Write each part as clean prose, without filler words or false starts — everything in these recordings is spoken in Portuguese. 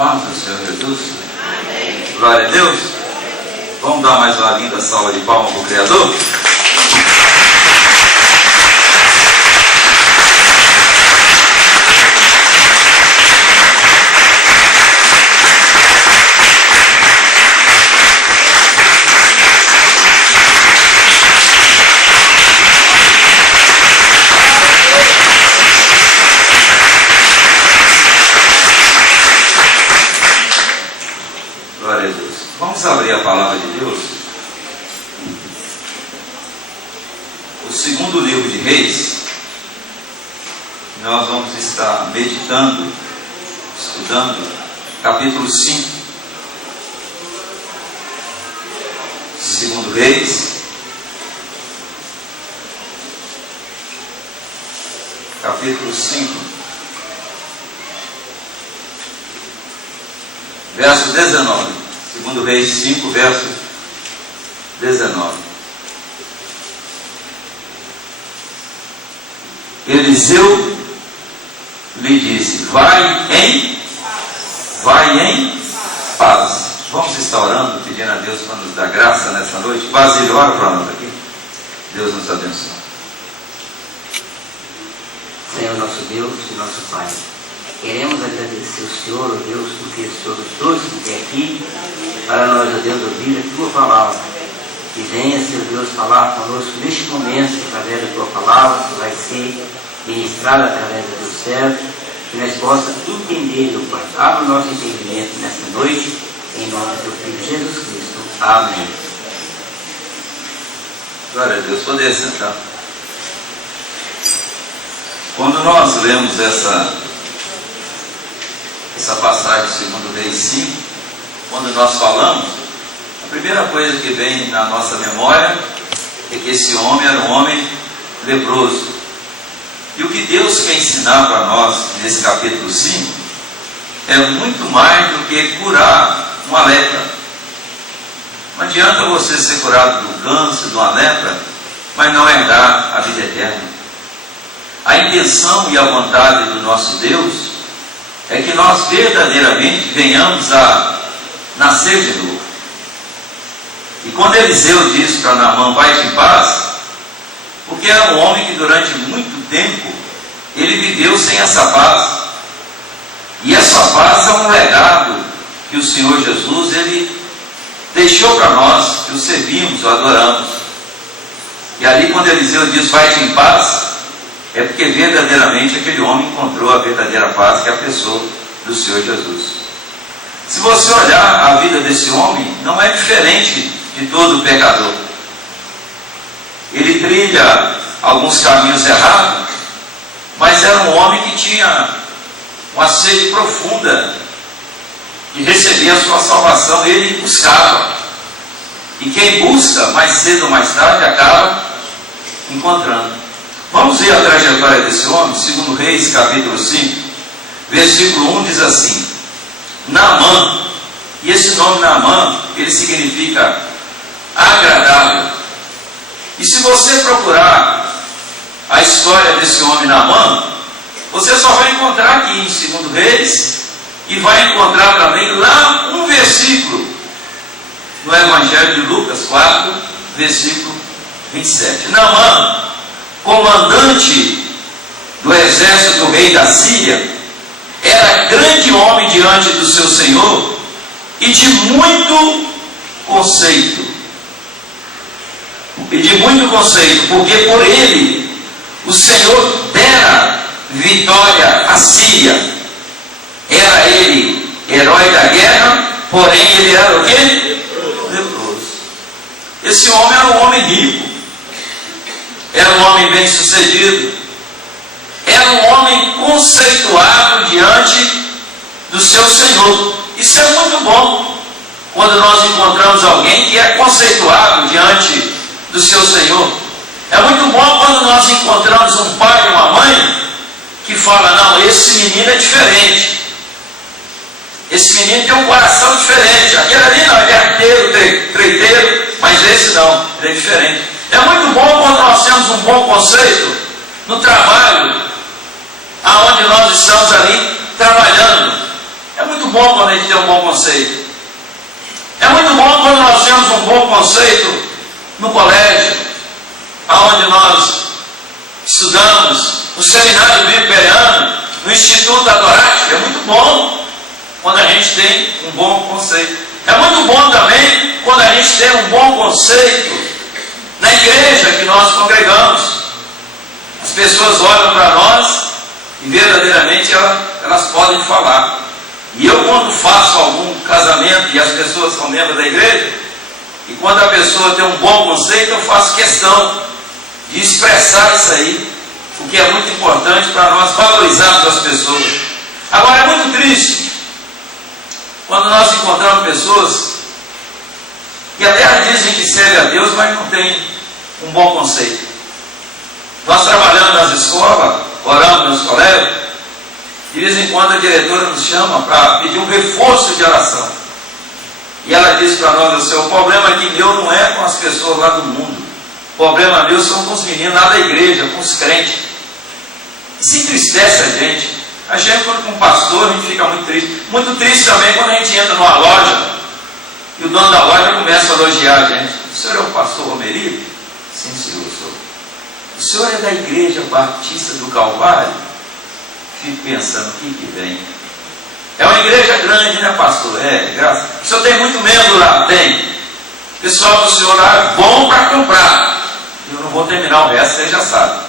paz do Senhor Jesus? Amém. Glória a Deus. Vamos dar mais uma linda salva de palmas para o Criador? Vamos abrir a palavra de Deus. O segundo livro de Reis. Nós vamos estar meditando, estudando, capítulo 5. Segundo Reis, capítulo 5, verso 19. Segundo Reis 5, verso 19. Eliseu lhe disse: vai em paz. Vamos estar orando, pedindo a Deus para nos dar graça nessa noite. Basílio, ora para nós aqui. Deus nos abençoe. Senhor nosso Deus e nosso Pai, queremos agradecer o Senhor, ó Deus, porque o Senhor nos trouxe até aqui, para nós, ó Deus, ouvir a Tua palavra. Que venha, Senhor Deus, falar conosco neste momento, através da Tua palavra, que vai ser ministrada através do Teu servo, que nós possamos entender, meu Pai. Abra o nosso entendimento nesta noite, em nome do Teu Filho Jesus Cristo. Amém. Glória a Deus. Poder sentar. Quando nós lemos essa passagem do segundo Reis 5, quando nós falamos, a primeira coisa que vem na nossa memória é que esse homem era um homem leproso. E o que Deus quer ensinar para nós nesse capítulo 5 é muito mais do que curar uma lepra. Não adianta você ser curado do câncer, de uma lepra, mas não herdar a vida eterna. A intenção e a vontade do nosso Deus é que nós verdadeiramente venhamos a nascer de novo. E quando Eliseu disse para Naamã: vai-te em paz, porque era um homem que durante muito tempo ele viveu sem essa paz. E essa paz é um legado que o Senhor Jesus ele deixou para nós, que o servimos, o adoramos. E ali quando Eliseu diz: vai-te em paz, é porque verdadeiramente aquele homem encontrou a verdadeira paz, que é a pessoa do Senhor Jesus. Se você olhar a vida desse homem, não é diferente de todo pecador. Ele trilha alguns caminhos errados, mas era um homem que tinha uma sede profunda de receber a sua salvação. Ele buscava. E quem busca, mais cedo ou mais tarde, acaba encontrando. Vamos ver a trajetória desse homem. Segundo Reis, capítulo 5, versículo 1 diz assim: Naamã, e esse nome Naamã, ele significa agradável. E se você procurar a história desse homem Naamã, você só vai encontrar aqui em 2 Reis, e vai encontrar também lá um versículo no Evangelho de Lucas 4, versículo 27. Naamã, comandante do exército do rei da Síria, era grande homem diante do seu Senhor e de muito conceito. Porque por ele o Senhor dera vitória à Síria. Era ele herói da guerra, porém ele era o quê? Leproso. Esse homem era um homem rico, era um homem bem sucedido, era um homem conceituado diante do seu Senhor. Isso é muito bom, quando nós encontramos alguém que é conceituado diante do seu Senhor. É muito bom quando nós encontramos um pai e uma mãe que fala: não, esse menino é diferente, esse menino tem um coração diferente, aquele ali não, ele é arteiro, treiteiro, mas esse não, ele é diferente. É muito bom quando nós temos um bom conceito no trabalho, aonde nós estamos ali trabalhando. É muito bom quando a gente tem um bom conceito. É muito bom quando nós temos um bom conceito no colégio, aonde nós estudamos, no seminário bíblico, no Instituto Adorati. É muito bom quando a gente tem um bom conceito. É muito bom também quando a gente tem um bom conceito na igreja que nós congregamos. As pessoas olham para nós e verdadeiramente elas podem falar. E eu, quando faço algum casamento e as pessoas são membros da igreja, e quando a pessoa tem um bom conceito, eu faço questão de expressar isso aí, o que é muito importante para nós valorizarmos as pessoas. Agora, é muito triste quando nós encontramos pessoas que até dizem que servem a Deus, mas não têm um bom conceito. Nós trabalhamos nas escolas, oramos nos colégios, de vez em quando a diretora nos chama para pedir um reforço de oração. E ela diz para nós assim: o problema aqui meu não é com as pessoas lá do mundo. O problema meu são com os meninos lá da igreja, com os crentes. Isso entristece a gente. A gente, quando com um pastor, a gente fica muito triste. Muito triste também quando a gente entra numa loja e o dono da loja começa a elogiar a gente. O senhor é o pastor Romerito? Sim, senhor, sou. O senhor é da igreja Batista do Calvário? Fico pensando, o que vem? É uma igreja grande, né, pastor? É, graças. O senhor tem muito membro lá? Tem. O pessoal do senhor lá é bom para comprar. Eu não vou terminar o resto, você já sabe.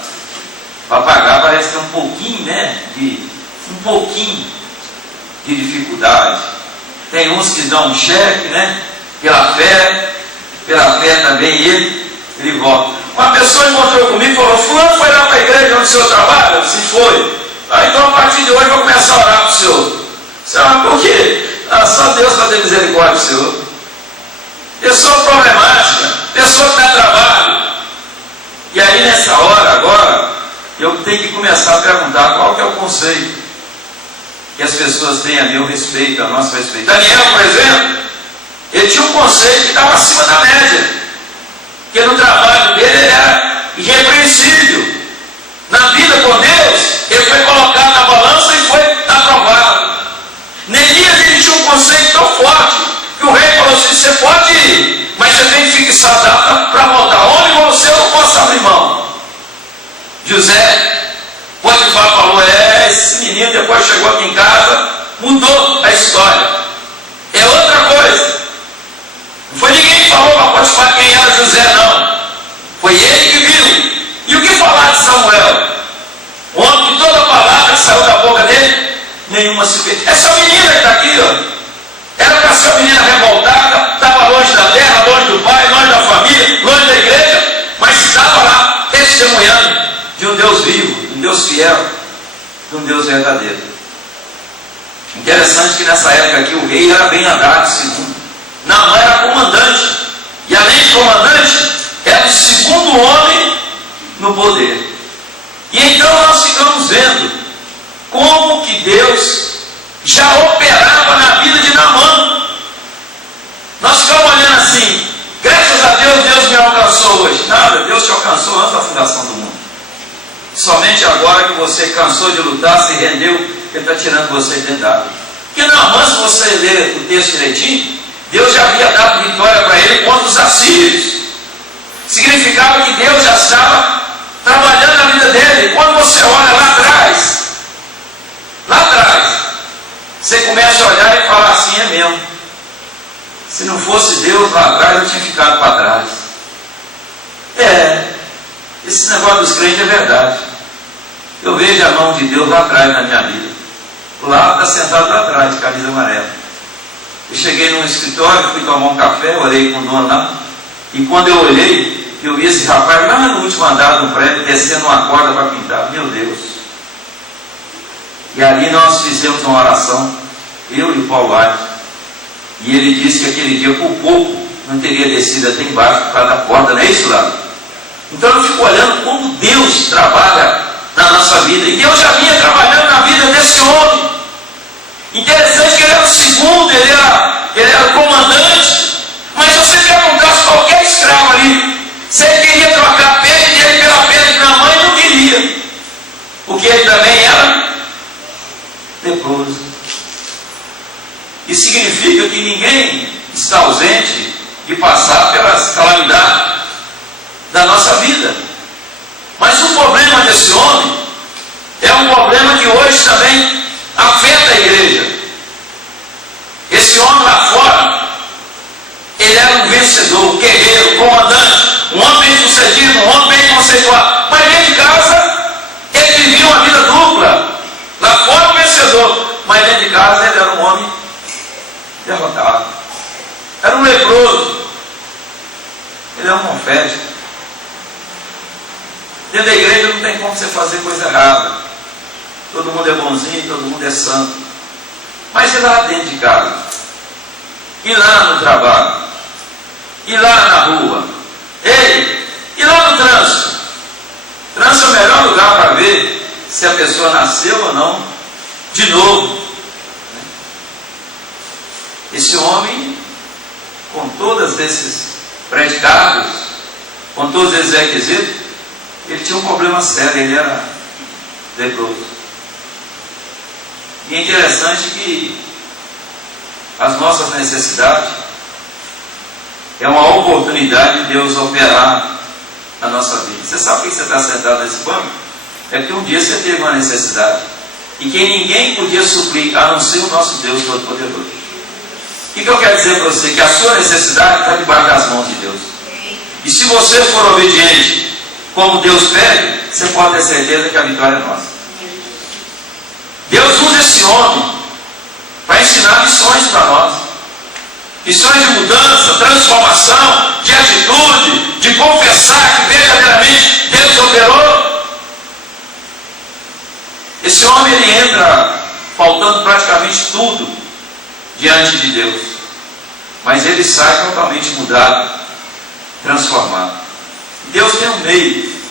Para pagar parece ter um pouquinho, né? Um pouquinho de dificuldade. Tem uns que dão um cheque, né? Pela fé também ele volta. Uma pessoa encontrou comigo e falou: fulano foi lá para a igreja onde o senhor trabalha? Eu disse: foi. Então a partir de hoje eu vou começar a orar para o senhor. Sabe por quê? Só Deus para ter misericórdia do senhor. Pessoa problemática, pessoa que dá trabalho. E aí nessa hora agora, eu tenho que começar a perguntar qual que é o conceito que as pessoas têm a meu respeito, a nosso respeito. Daniel, por exemplo, ele tinha um conceito que estava acima da média, porque no trabalho dele ele era irrepreensível. Na vida com Deus, ele foi colocado na balança e foi aprovado. Neemias, ele tinha um conceito tão forte que o rei falou assim: você pode ir, mas você tem que fixar a data para voltar. Onde você eu não posso abrir mão. José, Potifar falou: esse menino depois chegou aqui em casa, mudou a história. É outra coisa. Não foi ninguém que falou para Potifar quem era José, não. Foi ele que viu. E o que falar de Samuel? O homem que toda palavra que saiu da boca dele, nenhuma se fez. Essa menina que está aqui, ó, era para ser uma menina revoltada, estava longe da terra, longe do pai, longe da família, longe da igreja, mas estava lá testemunhando de um Deus vivo, de um Deus fiel, de um Deus verdadeiro. Interessante que nessa época aqui o rei era Ben-Hadad II. Naamã era comandante, e além de comandante, era o segundo homem no poder. E então nós ficamos vendo como que Deus já operava na vida de Naamã. Nós ficamos olhando assim: graças a Deus, Deus me alcançou hoje. Nada, Deus te alcançou antes da fundação do mundo. Somente agora que você cansou de lutar, se rendeu, Ele está tirando você dentro d'água. Porque Naamã, se você ler o texto direitinho, Deus já havia dado vitória para ele contra os assírios. Significava que Deus já estava trabalhando na vida dele. E quando você olha lá atrás, você começa a olhar e falar assim: é mesmo. Se não fosse Deus lá atrás, eu tinha ficado para trás. Esse negócio dos crentes é verdade. Eu vejo a mão de Deus lá atrás na minha vida. O Lázaro está sentado lá atrás, de camisa amarela. Eu cheguei num escritório, fui tomar um café, orei com o dono lá. E quando eu olhei, eu vi esse rapaz lá no último andar do prédio, descendo uma corda para pintar. Meu Deus! E ali nós fizemos uma oração, eu e o Paulo Arte. E ele disse que aquele dia, por pouco, não teria descido até embaixo por causa da corda, não é isso, Lázaro? Então eu fico olhando como Deus trabalha na nossa vida. E Deus já vinha trabalhando na vida desse homem. Interessante que ele era o segundo, ele era o comandante. Mas se você perguntasse qualquer escravo ali, se ele queria trocar a pele dele pela pele de Naamã, ele não queria. Porque ele também era leproso. está ausente de passar pelas calamidades da nossa vida. Mas o problema desse homem é um problema que hoje também afeta a igreja. Esse homem lá fora, ele era um vencedor, um guerreiro, um comandante, um homem bem sucedido, um homem bem conceituado. Mas dentro de casa, ele vivia uma vida dupla. Lá fora um vencedor, mas dentro de casa ele era um homem derrotado. Era um leproso. Ele é um confete. Dentro da igreja não tem como você fazer coisa errada. Todo mundo é bonzinho, todo mundo é santo. Mas e lá dentro de casa? E lá no trabalho? E lá na rua? Ei, e lá no trânsito? Trânsito é o melhor lugar para ver se a pessoa nasceu ou não de novo. Esse homem, com todos esses predicados, com todos esses requisitos, ele tinha um problema sério, ele era leproso. E é interessante que as nossas necessidades é uma oportunidade de Deus operar na nossa vida. Você sabe por que você está sentado nesse banco? É porque um dia você teve uma necessidade e que ninguém podia suprir, a não ser o nosso Deus Todo-Poderoso. O que eu quero dizer para você? Que a sua necessidade está debaixo das mãos de Deus. E se você for obediente, como Deus pede, você pode ter certeza que a vitória é nossa. Deus usa esse homem para ensinar lições para nós. Lições de mudança, transformação, de atitude, de confessar que verdadeiramente Deus operou. Esse homem, ele entra faltando praticamente tudo diante de Deus, mas ele sai totalmente mudado, transformado. Deus tem um meio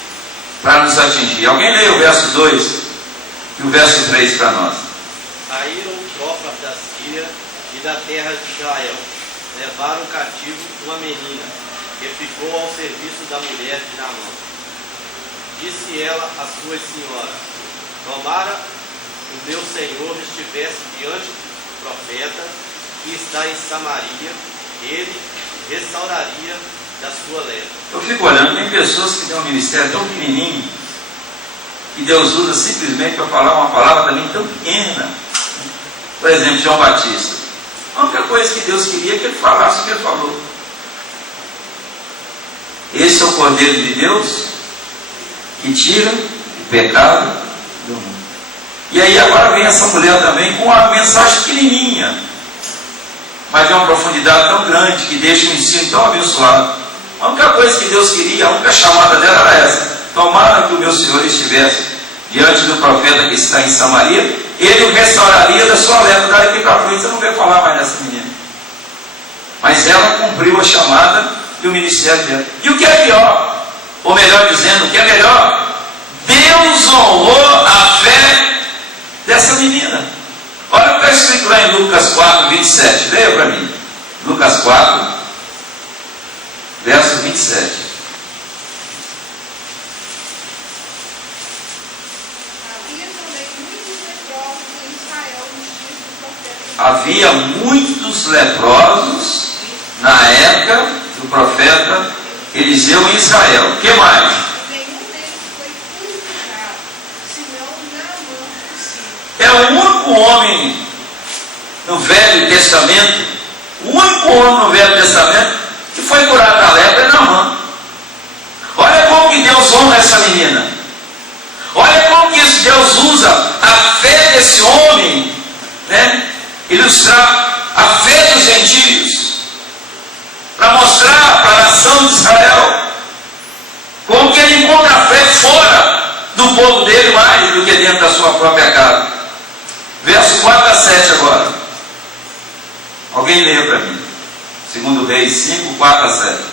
para nos atingir. Alguém lê o verso 2 e o verso 3 para nós. Saíram tropas da Síria e da terra de Israel, levaram cativo uma menina, que ficou ao serviço da mulher de Naamã. Disse ela às suas senhoras: tomara o meu senhor estivesse diante do profeta que está em Samaria, ele restauraria da sua lepra. Eu fico olhando, tem pessoas que têm um ministério tão pequenininho que Deus usa simplesmente para falar uma palavra também tão pequena. Por exemplo, João Batista. A única coisa que Deus queria é que ele falasse o que ele falou. Esse é o Cordeiro de Deus que tira o pecado do mundo. E aí agora vem essa mulher também com uma mensagem pequenininha, mas de uma profundidade tão grande, que deixa o ensino tão abençoado. A única coisa que Deus queria, a única chamada dela era essa: tomara que o meu Senhor estivesse diante do profeta que está em Samaria, ele o restauraria da sua lepra. Daqui para frente você não vai falar mais dessa menina. Mas ela cumpriu a chamada e o ministério dela. E o que é pior, ou melhor dizendo, o que é melhor, Deus honrou a fé dessa menina. Olha o que está escrito lá em Lucas 4, 27. Leia para mim. Lucas 4, verso 27. Havia muitos leprosos na época do profeta Eliseu em Israel. O que mais? Nenhum deles foi purificado, senão Naamã o sírio. É o único homem no Velho Testamento, o único homem no Velho Testamento que foi curado da lepra é Naamã. Olha como que Deus honra essa menina. Olha como que Deus usa a fé desse homem, né? Ilustrar a fé dos gentios, para mostrar para a nação de Israel como que ele encontra a fé fora do povo dele mais do que dentro da sua própria casa. Verso 4 a 7 agora. Alguém leia para mim. 2 Reis 5, 4 a 7.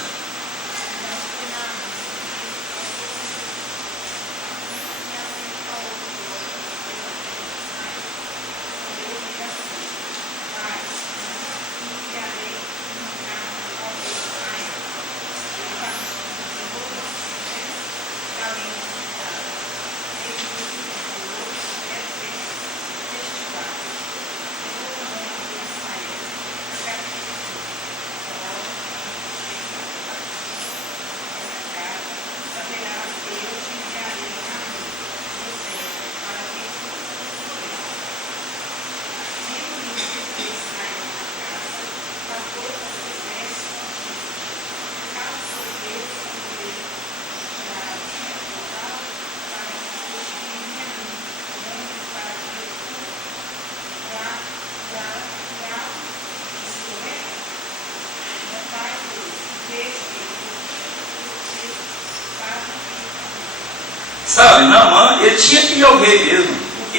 Sabe, Naamã, ele tinha que ir ao rei mesmo, porque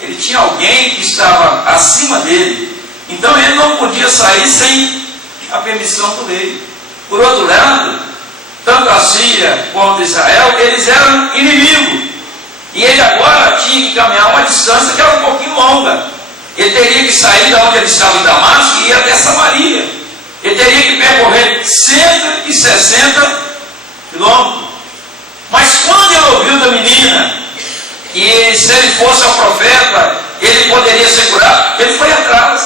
ele tinha alguém que estava acima dele. Então ele não podia sair sem a permissão do rei. Por outro lado, tanto a Síria quanto Israel, eles eram inimigos. E ele agora tinha que caminhar uma distância que era um pouquinho longa. Ele teria que sair de onde ele estava em Damasco e ir até Samaria. Ele teria que percorrer 160 quilômetros. Mas quando ele ouviu da menina que se ele fosse ao profeta, ele poderia ser curado, ele foi atrás.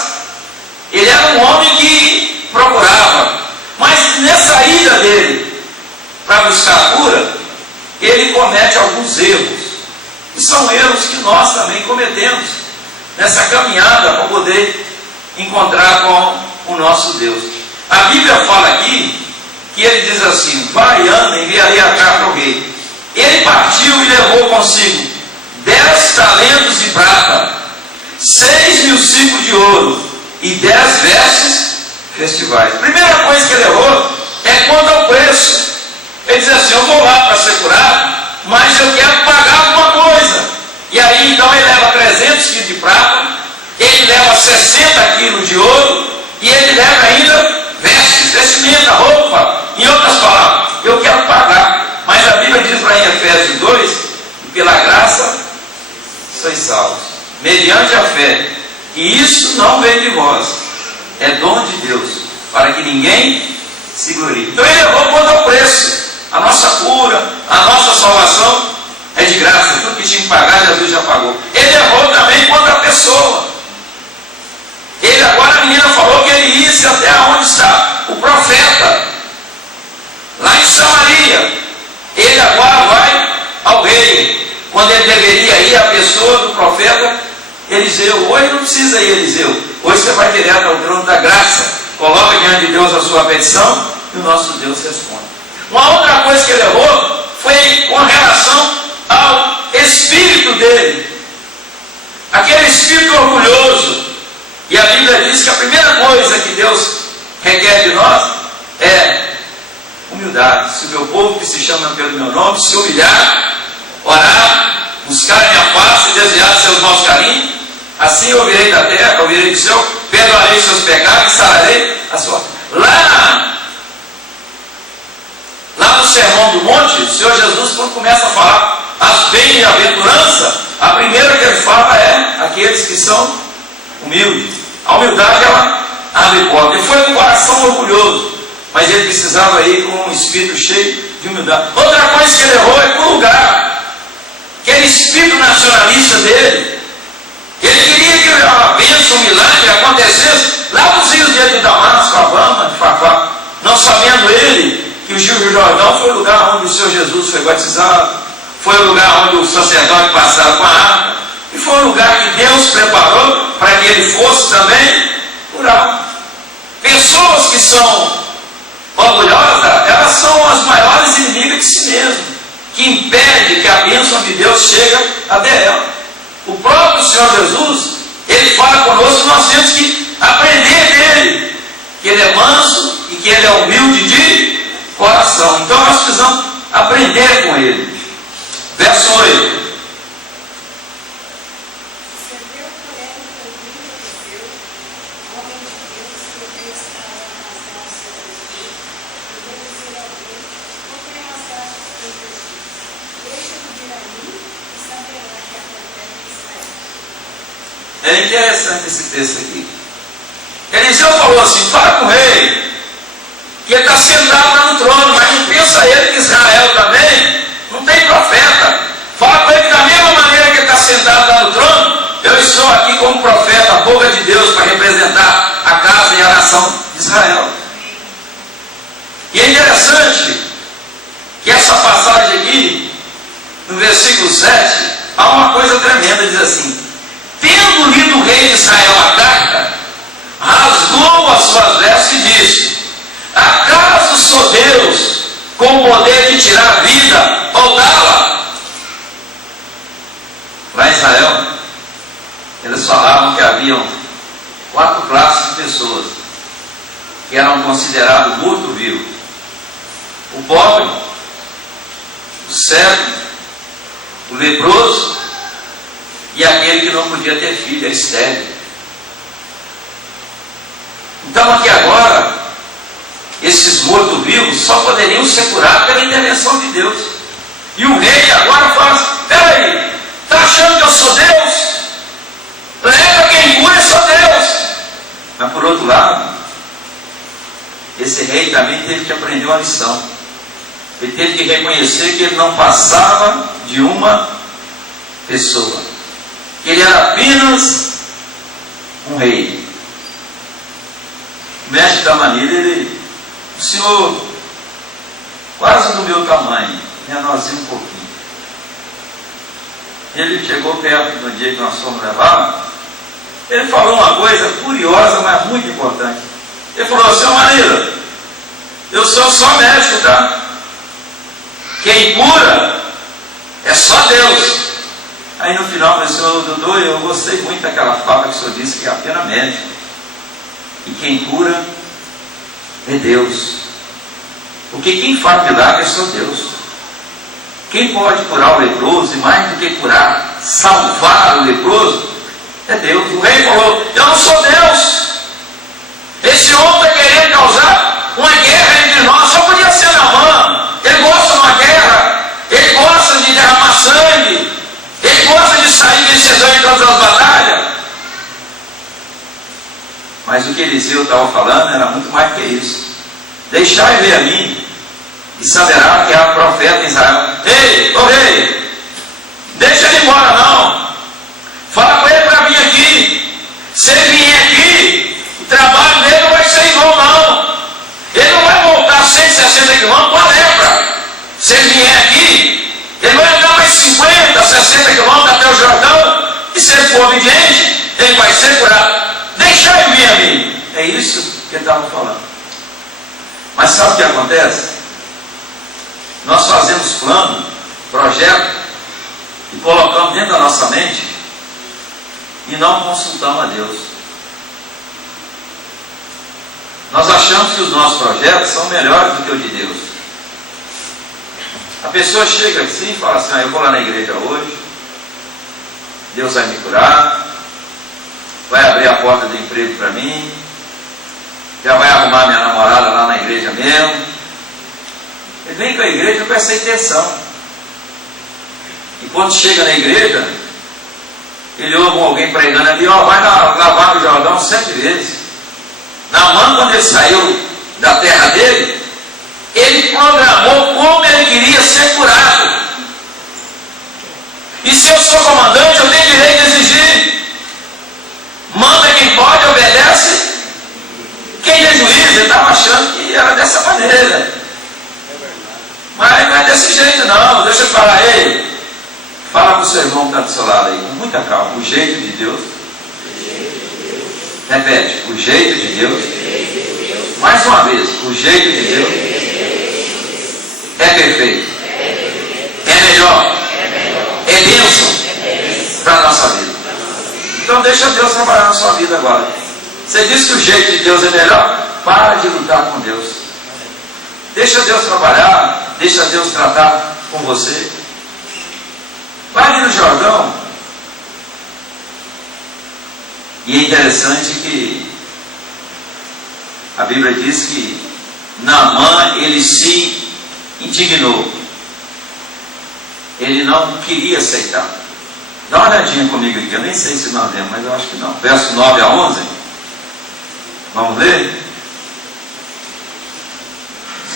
Ele era um homem que procurava. Mas nessa ida dele para buscar a cura, ele comete alguns erros. E são erros que nós também cometemos nessa caminhada para poder encontrar com o nosso Deus. A Bíblia fala aqui que ele diz assim: vai, anda, enviarei a carta ao rei. Ele partiu e levou consigo 10 talentos de prata, 6.000 ciclos de ouro e 10 vestes festivais. A primeira coisa que ele levou é quanto ao preço. Ele diz assim: eu vou lá para ser curado, mas eu quero pagar alguma coisa. E aí então ele leva 300 quilos de prata, ele leva 60 quilos de ouro e ele leva ainda vestes, vestimenta, roupa. Em outras palavras, eu quero pagar. Mas a Bíblia diz lá em Efésios 2 que pela graça sois salvos, mediante a fé. E isso não vem de vós, é dom de Deus, para que ninguém se glorie. Então ele levou quanto ao preço. A nossa cura, a nossa salvação é de graça. Tudo que tinha que pagar, Jesus já pagou. Ele levou também quanto à pessoa. Ele agora, a menina falou que ele ia até onde está o profeta, lá em Samaria. Ele agora vai ao rei, quando ele deveria ir à pessoa do profeta Eliseu. Hoje não precisa ir, Eliseu. Hoje você vai direto ao trono da graça, coloca diante de Deus a sua petição e o nosso Deus responde. Uma outra coisa que ele levou foi com relação ao espírito dele, aquele espírito orgulhoso. E a Bíblia diz que a primeira coisa que Deus requer de nós é humildade. Se o meu povo, que se chama pelo meu nome, se humilhar, orar, buscar minha face e desviar seus maus caminhos, assim eu ouvirei da terra, ouvirei do céu, perdoarei seus pecados e sararei a sua. Lá no Sermão do Monte, o Senhor Jesus, quando começa a falar as bem-aventuranças, a primeira que ele fala é aqueles que são humildes. A humildade, ela abre porta. Ele foi com o coração orgulhoso, mas ele precisava ir com um espírito cheio de humildade. Outra coisa que ele errou é com o lugar, aquele espírito nacionalista dele. Ele queria que a bênção, o milagre acontecesse lá nos rios de Damasco, Abama, de Fafá, não sabendo ele que o Rio Jordão foi o lugar onde o Senhor Jesus foi batizado, foi o lugar onde o sacerdote passava com a arca, e foi o lugar que Deus preparou para que ele fosse também curado. Pessoas que são orgulhosas, elas são as maiores inimigas de si mesmas, que impede que a bênção de Deus chegue até ela. O próprio Senhor Jesus, ele fala conosco, nós temos que aprender dele, que ele é manso e que ele é humilde de coração. Então nós precisamos aprender com ele. Verso 8. É interessante esse texto aqui. Eliseu falou assim: fala com o rei, que ele está sentado lá no trono, mas não pensa ele que Israel também não tem profeta. Fala com ele que da mesma maneira que ele está sentado lá no trono, eu estou aqui como profeta, a boca de Deus, para representar a casa e a nação de Israel. E é interessante que essa passagem aqui, no versículo 7, há uma coisa tremenda, diz assim: tendo lido o rei de Israel a carta, rasgou as suas vestes e disse: acaso sou Deus com o poder de tirar a vida ou dá-la? Lá em Israel, eles falavam que haviam 4 classes de pessoas que eram considerados morto-vivo: o pobre, o cego, o leproso e aquele que não podia ter filho, a estéril. Então aqui agora, esses mortos-vivos só poderiam ser curados pela intervenção de Deus. E o rei agora fala assim: peraí, está achando que eu sou Deus? Lembra, quem cura é só Deus. Mas por outro lado, esse rei também teve que aprender uma lição. Ele teve que reconhecer que ele não passava de uma pessoa. Ele era apenas um rei. O mestre da Manilha, o senhor quase do meu tamanho, menorzinho um pouquinho. Ele chegou perto do dia que nós fomos levar. Ele falou uma coisa curiosa, mas muito importante. Ele falou: seu Manilha, eu sou só médico, tá? Quem cura é só Deus. Aí no final eu falei: senhor Dudu, eu gostei muito daquela fala que o senhor disse que é apenas médico. E quem cura é Deus. Porque quem faz milagre é só Deus. Quem pode curar o leproso, e mais do que curar, salvar o leproso, é Deus. O rei falou: eu não sou Deus. Esse homem está querendo causar uma guerra entre nós. Só podia ser Naamã. Ele gosta de uma guerra. Ele gosta de derramar sangue. Ele gosta de sair vencedor em todas as batalhas. Mas o que Eliseu estava falando era muito mais que isso. Deixai ver a mim, e saberá que há profeta em Israel. Ei, ô rei, deixa ele embora não. Fala com ele para vir aqui. Se ele vier aqui, o trabalho dele não vai ser em vão não. Ele não vai voltar 160 quilômetros com a lepra. Se ele vier aqui, ele vai andar mais 50, 60 quilômetros até o Jordão. E se ele for obediente, ele vai ser curado. Deixa ele vir a mim. É isso que ele estava falando. Mas sabe o que acontece? Nós fazemos plano, projeto, e colocamos dentro da nossa mente e não consultamos a Deus. Nós achamos que os nossos projetos são melhores do que o de Deus. A pessoa chega assim e fala assim: eu vou lá na igreja hoje, Deus vai me curar, vai abrir a porta do emprego para mim, já vai arrumar minha namorada lá na igreja mesmo. Ele vem com a igreja com essa intenção. E quando chega na igreja, ele ouve alguém pregando ali: vai lavar o Jordão 7 vezes. Naamã, quando ele saiu da terra dele, ele programou como ele queria ser curado. E se eu sou comandante, eu tenho direito de exigir. Manda quem pode, obedece quem é juiz. Ele estava achando que era dessa maneira. Mas não é desse jeito não. Deixa eu falar. Ei, fala para o seu irmão que está do seu lado aí, com muita calma. O jeito de Deus. Repete: o jeito de Deus. Mais uma vez: o jeito de Deus é perfeito, é melhor, é bênção para a nossa vida. Então deixa Deus trabalhar na sua vida agora. Você disse que o jeito de Deus é melhor? Para de lutar com Deus. Deixa Deus trabalhar, deixa Deus tratar com você. Vai ali no Jordão. E é interessante que a Bíblia diz que Naamã, ele se indignou. Ele não queria aceitar. Dá uma olhadinha comigo aqui, eu nem sei se nós lemos, mas eu acho que não. Verso 9 a 11. Vamos ler?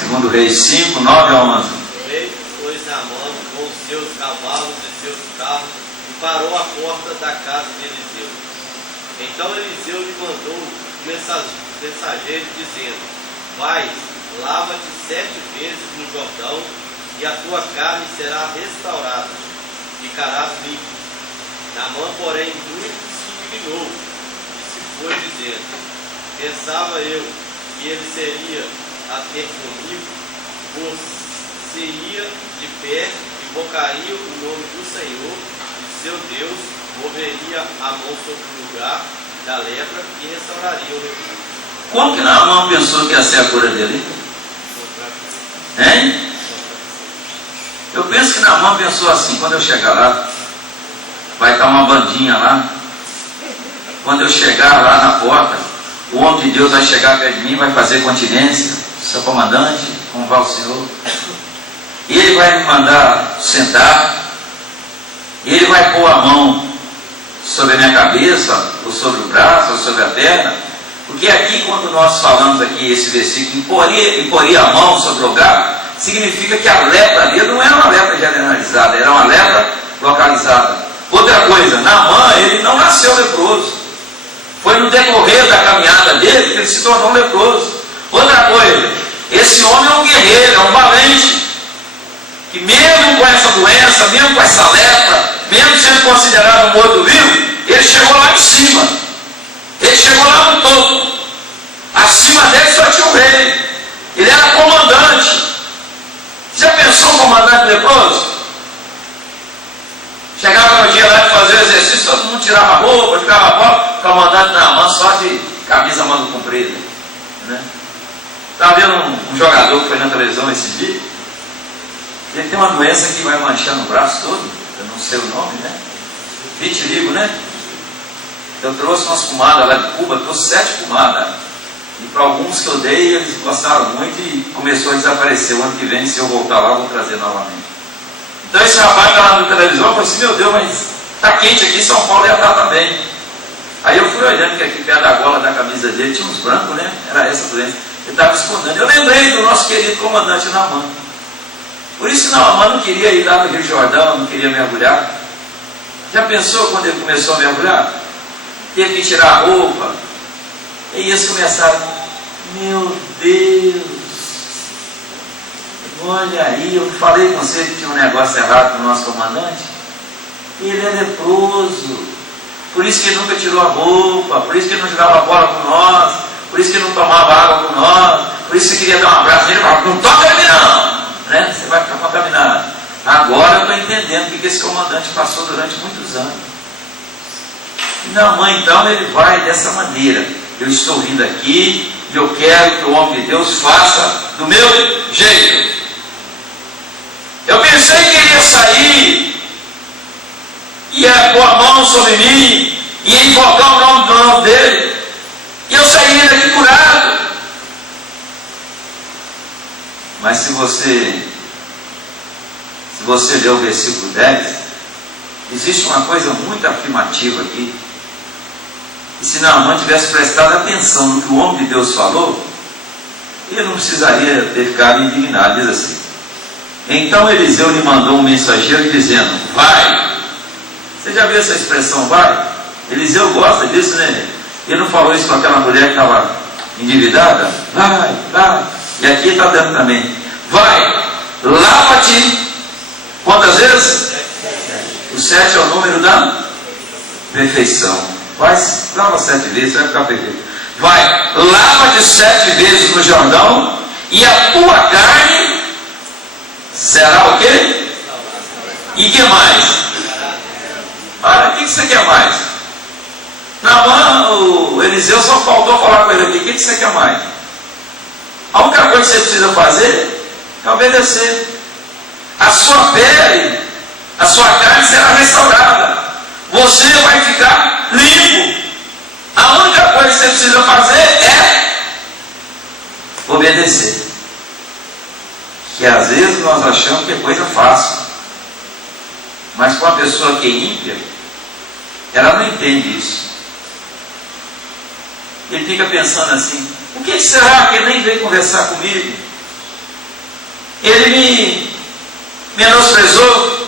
2 Reis 5, 9 a 11. Veio, pois, Naamã com os seus cavalos e seus carros e parou à porta da casa de Eliseu. Então Eliseu lhe mandou um mensageiro dizendo: vai, lava-te 7 vezes no Jordão e a tua carne será restaurada, ficarás limpo. Naamã, porém, muito se indignou e se foi dizendo: pensava eu que ele seria a ter comigo, você ia de pé, invocaria o nome do Senhor, e seu Deus moveria a mão sobre o lugar da lepra e restauraria o leproso. Como que Naamã pensou que ia ser a cura dele? Hein? Eu penso que Naamã pensou assim: quando eu chegar lá, vai estar uma bandinha lá. Quando eu chegar lá na porta, o homem de Deus vai chegar perto de mim, vai fazer continência. Seu comandante, como vai o senhor? E ele vai me mandar sentar, e ele vai pôr a mão sobre a minha cabeça, ou sobre o braço, ou sobre a perna. Porque aqui, quando nós falamos aqui esse versículo, imporia a mão sobre o lugar, significa que a lepra dele não era uma lepra generalizada, era uma lepra localizada. Outra coisa, Naamã, ele não nasceu leproso. Foi no decorrer da caminhada dele que ele se tornou leproso. Outra coisa, esse homem é um guerreiro, é um valente, que mesmo com essa doença, mesmo com essa lepra, mesmo sendo considerado um morto vivo, ele chegou lá em cima. Ele chegou lá no topo. Acima dele só tinha um rei. Ele era comandante. Já pensou um comandante leproso? Chegava no dia lá de fazer o exercício, todo mundo tirava a roupa, ficava a bola, o comandante Naamã só de camisa manga comprida, né? Estava vendo um jogador que foi na televisão esse dia. Ele tem uma doença que vai manchando o braço todo, eu não sei o nome, né? Vitiligo, né? Eu trouxe umas pomadas lá de Cuba, trouxe 7 pomadas. E para alguns que eu dei, eles gostaram muito e começou a desaparecer. O ano que vem, se eu voltar lá, eu vou trazer novamente. Então esse rapaz está lá na televisão, eu falei assim: meu Deus, mas está quente aqui, São Paulo ia estar também. Aí eu fui olhando que aqui perto da gola da camisa dele tinha uns brancos, né? Era essa doença. Ele estava escondendo. Eu lembrei do nosso querido comandante Naamã. Por isso Naamã não queria ir lá no Rio Jordão, não queria mergulhar. Já pensou quando ele começou a mergulhar? Teve que tirar a roupa. E eles começaram: meu Deus, olha aí, eu falei com você que tinha um negócio errado com o nosso comandante. Ele é leproso, por isso que ele nunca tirou a roupa, por isso que ele não jogava bola com nós, por isso que ele não tomava água com nós, por isso que você queria dar um abraço nele e falava: não toca em mim não, né? Você vai ficar contaminado. Agora eu estou entendendo o que esse comandante passou durante muitos anos. E Naamã, então, ele vai dessa maneira: eu estou vindo aqui e eu quero que o homem de Deus faça do meu jeito. Eu pensei que ele ia sair, ia pôr a mão sobre mim, ia invocar o nome dele, e eu sairia daqui curado. Mas se você ler o versículo 10, existe uma coisa muito afirmativa aqui. E se Naamã tivesse prestado atenção no que o homem de Deus falou, ele não precisaria ter ficado indignado. Diz assim: então Eliseu lhe mandou um mensageiro dizendo: vai. Você já viu essa expressão vai? Eliseu gosta disso, né? Ele não falou isso para aquela mulher que estava endividada? Vai, vai. E aqui está dando também: vai, lava-te. Quantas vezes? O 7 é o número da perfeição. Vai, lava 7 vezes, você vai ficar perfeito. Vai, lava-te 7 vezes no Jordão, e a tua carne será o quê? E que mais? Olha, o que você quer mais? Naamã, o Eliseu só faltou falar com ele aqui: o que você quer mais? A única coisa que você precisa fazer é obedecer. A sua pele, a sua carne será restaurada. Você vai ficar limpo. A única coisa que você precisa fazer é obedecer. Que às vezes nós achamos que é coisa fácil, mas com a pessoa que é ímpia, ela não entende isso. Ele fica pensando assim: o que será que ele nem veio conversar comigo? Ele me menosprezou.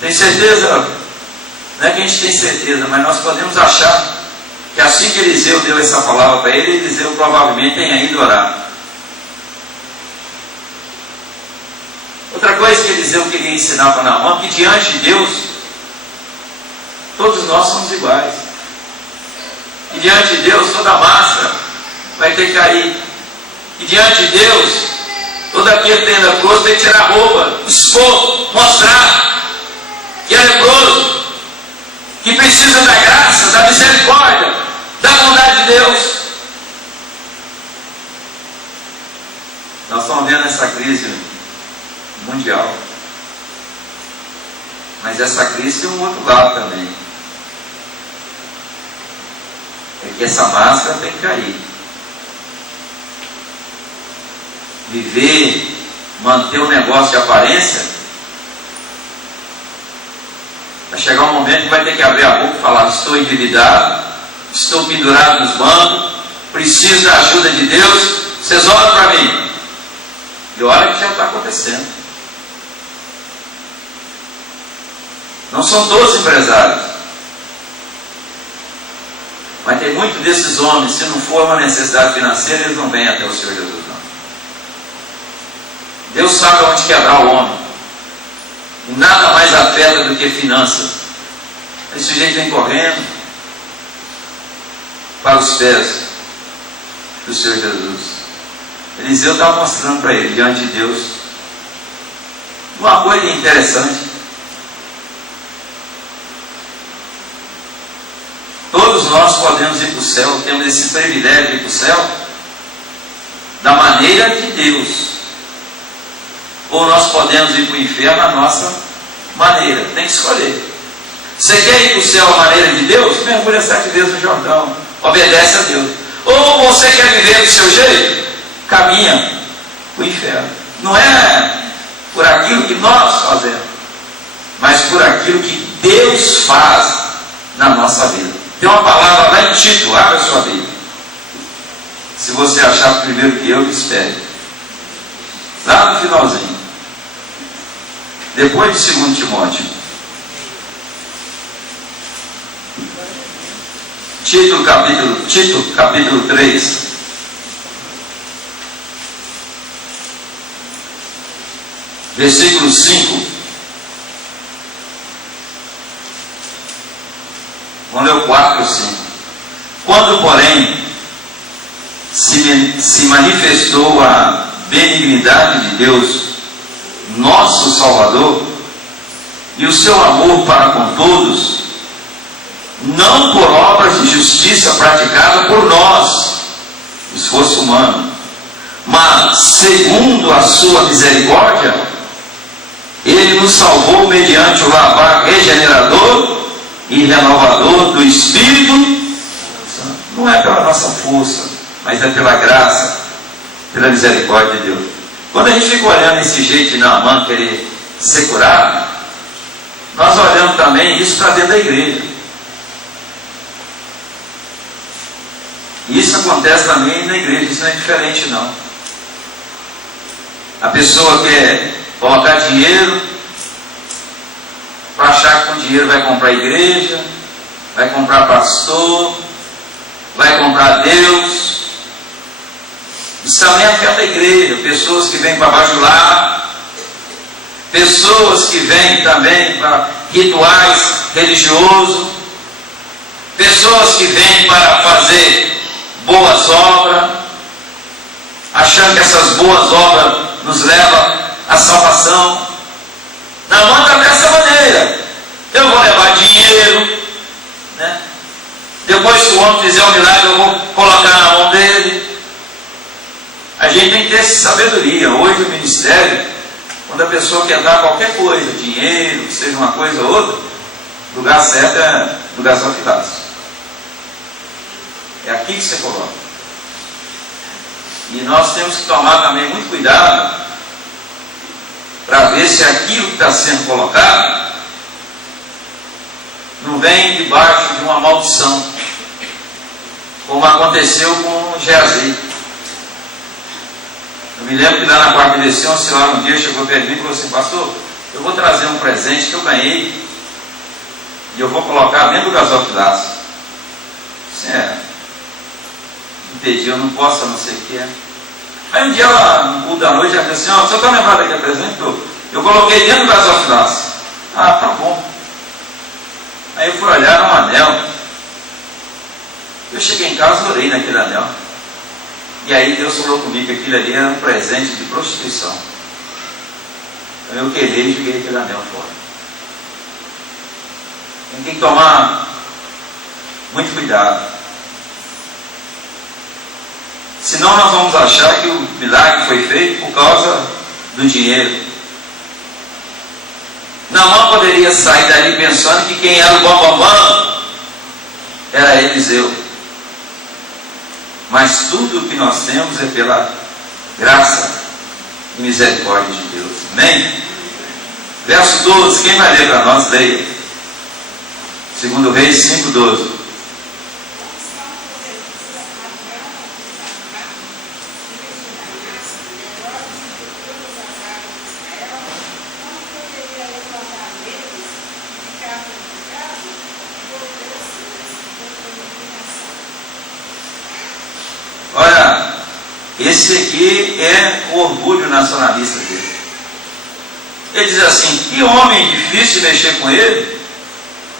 Tem certeza? Não é que a gente tem certeza, mas nós podemos achar que assim que Eliseu deu essa palavra para ele, Eliseu provavelmente tenha ido orar. Outra coisa que Eliseu queria ensinar para Naamã: que diante de Deus, todos nós somos iguais. E diante de Deus, toda máscara vai ter que cair. E diante de Deus, todo aquele que tem leproso tem que tirar a roupa, expor, mostrar que é leproso, que precisa da graça, da misericórdia, da bondade de Deus. Nós estamos vendo essa crise mundial. Mas essa crise tem um outro lado também. É que essa máscara tem que cair. Viver, manter um negócio de aparência, vai chegar um momento que vai ter que abrir a boca e falar: estou endividado, estou pendurado nos bancos, preciso da ajuda de Deus, vocês oram para mim. E olha que já está acontecendo. Não são todos empresários, mas tem muito desses homens, se não for uma necessidade financeira, eles não vêm até o Senhor Jesus, não. Deus sabe onde quebrar o homem. E nada mais afeta do que finanças. Esse sujeito vem correndo para os pés do Senhor Jesus. Eliseu estava mostrando para ele, diante de Deus, uma coisa interessante. Todos nós podemos ir para o céu, temos esse privilégio de ir para o céu da maneira de Deus. Ou nós podemos ir para o inferno à nossa maneira. Tem que escolher. Você quer ir para o céu à maneira de Deus? Mergulha 7 vezes no Jordão. Obedece a Deus. Ou você quer viver do seu jeito? Caminha para o inferno. Não é por aquilo que nós fazemos, mas por aquilo que Deus faz na nossa vida. Tem uma palavra lá em Tito, abre a sua Bíblia. Se você achar primeiro que eu, espere. Lá no finalzinho. Depois de 2 Timóteo. Tito capítulo 3. Versículo 5. Vamos ler o 4 e o 5. Quando, porém, se manifestou a benignidade de Deus, nosso Salvador, e o seu amor para com todos, não por obras de justiça praticada por nós, esforço humano, mas segundo a sua misericórdia, Ele nos salvou mediante o lavar regenerador e renovador do Espírito Santo. Não é pela nossa força, mas é pela graça, pela misericórdia de Deus. Quando a gente fica olhando esse jeito de Naamã querer ser curado, nós olhamos também isso para dentro da igreja. E isso acontece também na igreja, isso não é diferente não. A pessoa quer colocar dinheiro para achar que com dinheiro vai comprar a igreja, vai comprar pastor, vai comprar Deus. Isso também afeta a igreja. Pessoas que vêm para bajular, pessoas que vêm também para rituais religiosos, pessoas que vêm para fazer boas obras, achando que essas boas obras nos levam à salvação. Naamã está dessa maneira. Eu vou levar dinheiro, né? Depois que o homem fizer um milagre, eu vou colocar na mão dele. A gente tem que ter essa sabedoria. Hoje o ministério, quando a pessoa quer dar qualquer coisa, dinheiro, que seja uma coisa ou outra, o lugar certo é no gasofilácio. É aqui que você coloca. E nós temos que tomar também muito cuidado para ver se aquilo que está sendo colocado não vem debaixo de uma maldição, como aconteceu com Geazi. Eu me lembro que lá na quarta direção, uma senhora um dia chegou perto de mim e falou assim: pastor, eu vou trazer um presente que eu ganhei e eu vou colocar dentro do gasofilácio. Assim, me pediu, eu não posso, a não ser o que é. Aí um dia ela, no culto da noite, ela disse assim: ó, você está lembrado daquele presente? Eu coloquei dentro do gasofilácio. Ah, tá bom. Aí eu fui olhar, era um anel. Eu cheguei em casa, orei naquele anel. E aí Deus falou comigo que aquilo ali era um presente de prostituição. Então eu quebrei e joguei aquele anel fora. Tem que tomar muito cuidado. Senão nós vamos achar que o milagre foi feito por causa do dinheiro. Naamã poderia sair dali pensando que quem era o bambambam era Eliseu. Mas tudo o que nós temos é pela graça e misericórdia de Deus. Amém? Verso 12, quem vai ler para nós? Leia. 2 Reis 5:12. Olha, esse aqui é o orgulho nacionalista dele. Ele diz assim: que homem difícil de mexer com ele,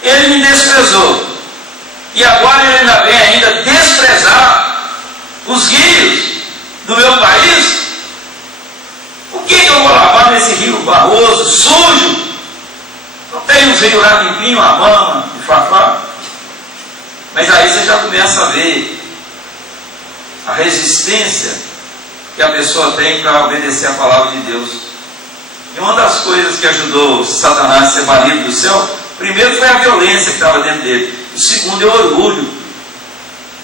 ele me desprezou, e agora ele ainda vem ainda desprezar os rios do meu país. Por que eu vou lavar nesse rio barroso, sujo? Não tem um rio lá limpinho, a mama e fafá. Mas aí você já começa a ver a resistência que a pessoa tem para obedecer a palavra de Deus. E uma das coisas que ajudou Satanás a ser banido do céu, primeiro foi a violência que estava dentro dele. O segundo é o orgulho.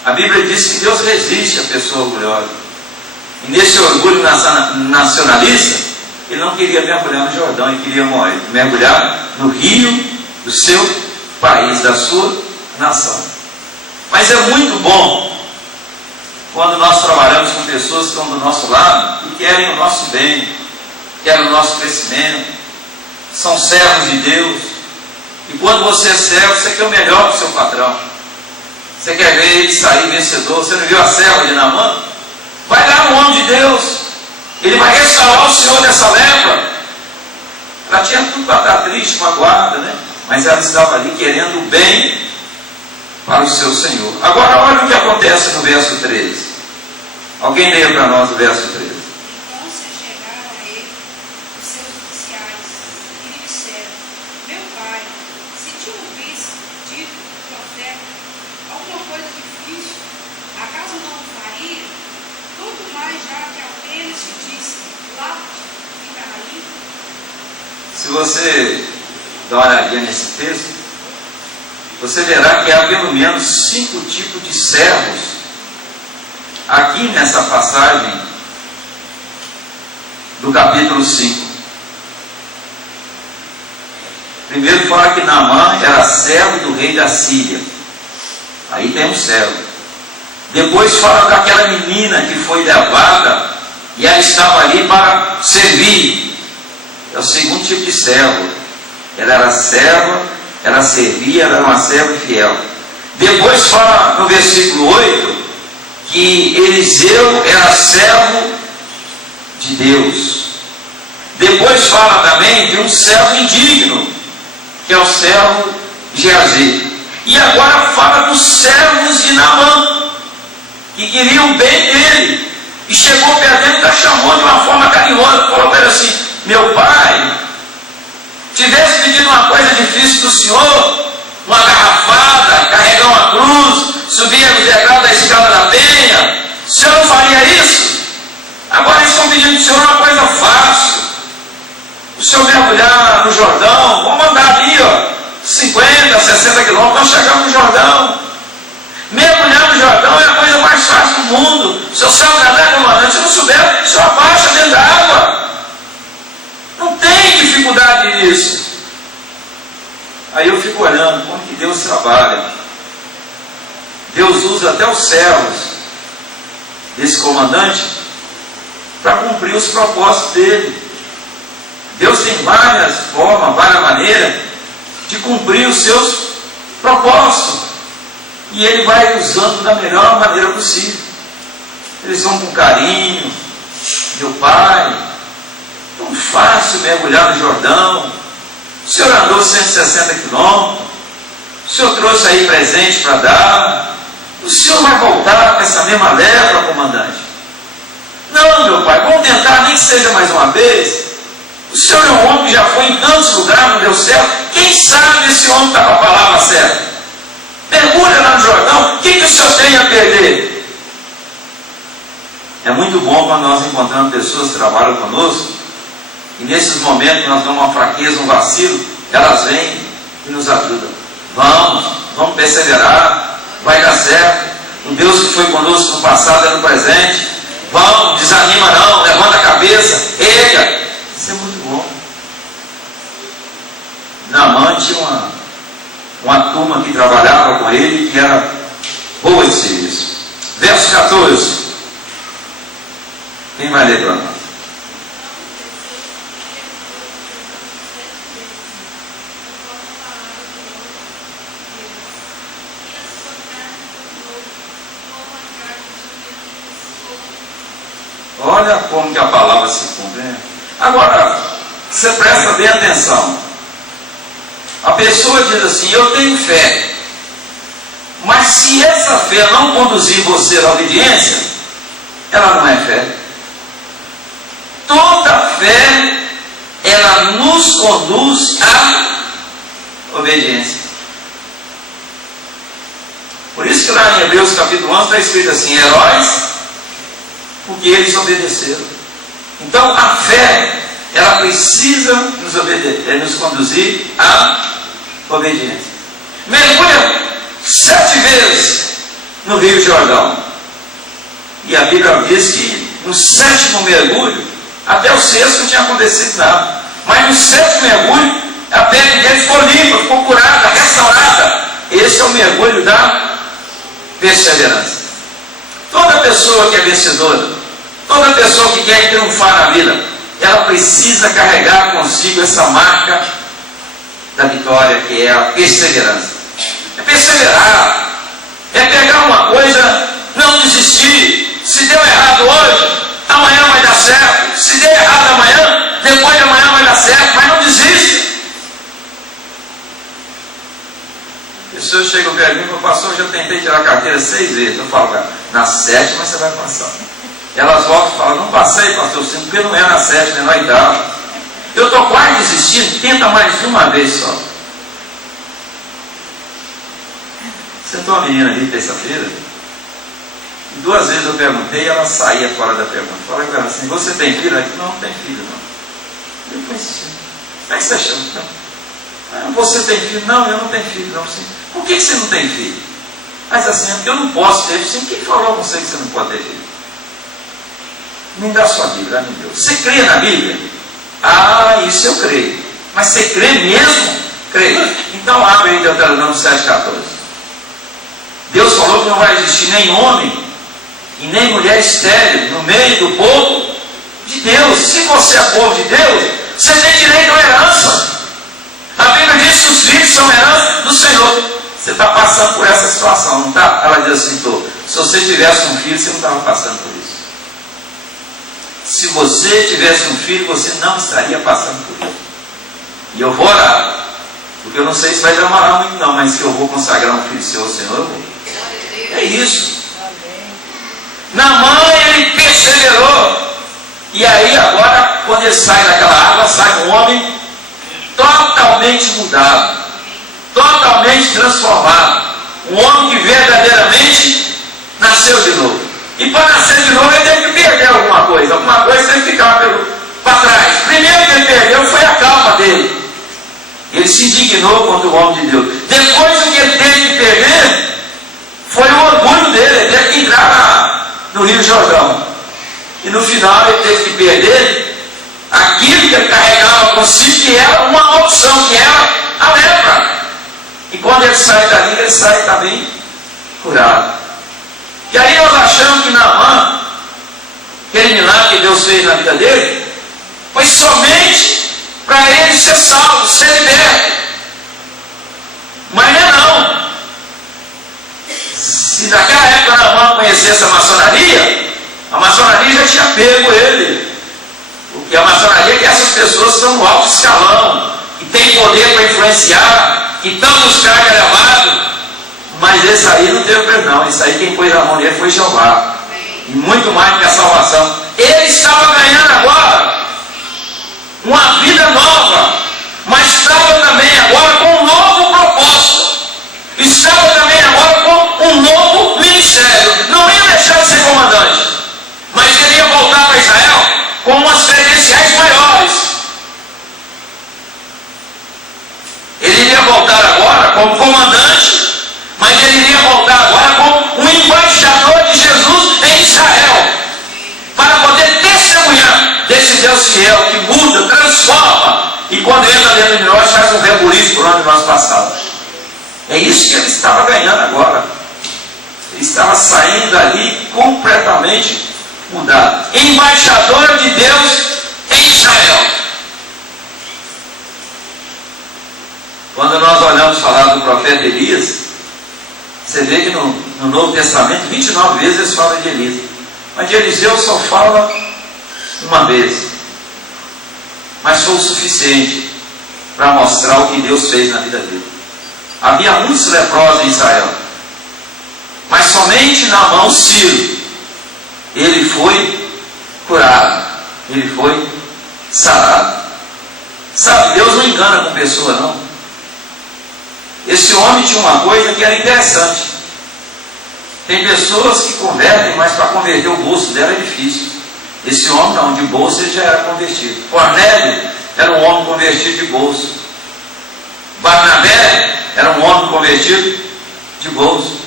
A Bíblia diz que Deus resiste à pessoa orgulhosa. E nesse orgulho nacionalista, ele não queria mergulhar no Jordão, ele queria mergulhar no rio do seu país, da sua nação. Mas é muito bom quando nós trabalhamos com pessoas que estão do nosso lado e querem o nosso bem, querem o nosso crescimento, são servos de Deus. E quando você é servo, você quer o melhor para o seu patrão. Você quer ver ele sair vencedor. Você não viu a serva de Naamã? Vai lá no homem de Deus, ele vai restaurar o senhor dessa lepra. Ela tinha tudo para estar triste, magoada, né? Mas ela estava ali querendo o bem para o seu Senhor. Agora olha o que acontece no verso 13. Alguém leia para nós o verso 13. Então se chegaram a ele os seus oficiais e lhe disseram: meu pai, se te ouvisse dito profeta alguma coisa difícil, acaso não o faria? Tudo mais já que apenas te disse: lava-te, ficará limpo. Se você dá uma olhadinha nesse texto, você verá que há pelo menos 5 tipos de servos aqui nessa passagem do capítulo 5. Primeiro fala que Naamã era servo do rei da Síria. Aí tem um servo. Depois fala daquela menina que foi levada e ela estava ali para servir. É o segundo tipo de servo. Ela era serva, ela servia, ela era uma serva fiel. Depois fala no versículo 8 que Eliseu era servo de Deus. Depois fala também de um servo indigno, que é o servo Geazi. E agora fala dos servos de Naamã, que queriam o bem dele. E chegou perto dele e chamou de uma forma carinhosa, falou para ele assim: meu pai, tivesse pedido uma coisa difícil do senhor, uma garrafada, carregar uma cruz, subir o degrau da escada da penha, o senhor não faria isso? Agora eles estão pedindo do senhor uma coisa fácil: o senhor mergulhar no Jordão. Vamos andar ali, 50, 60 quilômetros, nós chegamos no Jordão. Mergulhar no Jordão é a coisa mais fácil do mundo. O senhor sabe nadar, comandante? Se não souber, o senhor abaixa dentro da água. Não tem dificuldade nisso. Aí eu fico olhando como que Deus trabalha. Deus usa até os servos desse comandante para cumprir os propósitos dele. Deus tem várias formas, várias maneiras de cumprir os seus propósitos. E ele vai usando da melhor maneira possível. Eles vão com carinho. Meu pai, tão fácil mergulhar no Jordão. O senhor andou 160 quilômetros. O senhor trouxe aí presente para dar. O senhor vai voltar com essa mesma lepra, comandante? Não, meu pai, vamos tentar, nem que seja mais uma vez. O senhor é um homem que já foi em tantos lugares, não deu certo. Quem sabe esse homem está com a palavra certa? Mergulha lá no Jordão. O que o senhor tem a perder? É muito bom quando nós encontramos pessoas que trabalham conosco e nesses momentos nós damos uma fraqueza, um vacilo, elas vêm e nos ajudam. Vamos perseverar, vai dar certo. O Deus que foi conosco no passado é no presente. Vamos, desanima não, levanta a cabeça, erga. Isso é muito bom. Naamã tinha uma turma que trabalhava com ele, que era boa de serviço. Verso 14. Quem vai ler para nós? Olha como que a palavra se cumpre, né? Agora, você presta bem atenção. A pessoa diz assim: eu tenho fé. Mas se essa fé não conduzir você à obediência, ela não é fé. Toda fé, ela nos conduz à obediência. Por isso que lá em Hebreus capítulo 11 está escrito assim: heróis, porque eles obedeceram. Então a fé, ela precisa nos conduzir à obediência. Mergulha 7 vezes no Rio Jordão, e a Bíblia diz que no 7º mergulho, até o 6º não tinha acontecido nada, mas no 7º mergulho a pele dele ficou limpa, ficou curada, restaurada. Esse é o mergulho da perseverança. Toda pessoa que é vencedora, toda pessoa que quer triunfar na vida, ela precisa carregar consigo essa marca da vitória, que é a perseverança. É perseverar, é pegar uma coisa, não desistir. Se deu errado hoje, amanhã vai dar certo. Se der errado amanhã, depois de amanhã vai dar certo, mas não desista. Pessoas chegam perto de mim e falam: pastor, eu já tentei tirar a carteira 6 vezes. Eu falo: na 7ª você vai passar. Elas voltam e falam: não passei, pastor, sim, porque não é na 7ª, é na 8ª. Eu estou quase desistindo, tenta mais uma vez só. Sentou uma menina ali terça-feira, e 2 vezes eu perguntei e ela saía fora da pergunta. Falei para ela assim: você tem filho? Ela disse: não tem filho não. Eu falei assim: como é que você chama? Você tem filho? Não, eu não tenho filho não. Assim, por que você não tem filho? Mas assim: porque eu não posso ter filho. Assim, quem falou a você que você não pode ter filho? Me dá sua Bíblia, ela me deu. Você crê na Bíblia? Ah, isso eu creio. Mas você crê mesmo? Creio. Então abre aí Deuteronômio 7,14. Deus falou que não vai existir nem homem e nem mulher estéril no meio do povo de Deus. Se você é povo de Deus, você tem direito à herança. A Bíblia diz que os filhos são herança do Senhor. Você está passando por essa situação, não está? Ela diz assim: se você tivesse um filho, você não estava passando por isso. Se você tivesse um filho, você não estaria passando por isso. E eu vou orar, porque eu não sei se vai demorar muito não, mas que eu vou consagrar um filho seu ao Senhor, eu vou. É isso. Naamã, ele perseverou. E aí agora, quando ele sai daquela água, sai um homem totalmente mudado, totalmente transformado. Um homem que verdadeiramente nasceu de novo. E para nascer de novo ele teve que perder alguma coisa teve que ficar para trás. Primeiro que ele perdeu foi a calma dele. Ele se indignou contra o homem de Deus. Depois o que ele teve que perder foi o orgulho dele. Ele teve que entrar no Rio Jordão. E no final ele teve que perder aquilo que ele carregava consigo, que era uma maldição, que era a lepra. E quando ele sai dali, ele sai também curado. E aí nós achamos que Naamã, aquele milagre que Deus fez na vida dele, foi somente para ele ser salvo, ser liberto. Mas não. Se naquela época Naamã conhecesse a maçonaria já tinha pego ele. Porque a maçonaria é que essas pessoas estão no alto escalão, que tem poder para influenciar, que estão nos cargos elevados. Mas esse aí não teve perdão. Esse aí quem pôs a mão nele foi Jeová. E muito mais do que a salvação. Ele estava ganhando agora uma vida nova, mas estava também agora com um novo propósito. Estava também agora com um novo ministério. Não ia deixar de ser comandante, mas ele ia voltar para Israel com umas credenciais maiores. voltar agora como um embaixador de Jesus em Israel, para poder testemunhar desse Deus fiel que muda, transforma, e quando entra dentro de nós faz um rebuliço por onde nós passamos. É isso que ele estava ganhando agora. Ele estava saindo dali completamente mudado. Embaixador de Deus em Israel. Quando nós olhamos falar do profeta Elias, você vê que no Novo Testamento 29 vezes eles falam de Elias, mas de Eliseu só fala uma vez. Mas foi o suficiente para mostrar o que Deus fez na vida dele. Havia muitos leprosos em Israel, mas somente na mão Ciro ele foi curado, ele foi sarado. Sabe, Deus não engana com pessoa, não. Esse homem tinha uma coisa que era interessante. Tem pessoas que convertem, mas para converter o bolso dela é difícil. Esse homem não, de bolso ele já era convertido. Cornélio era um homem convertido de bolso. Barnabé era um homem convertido de bolso.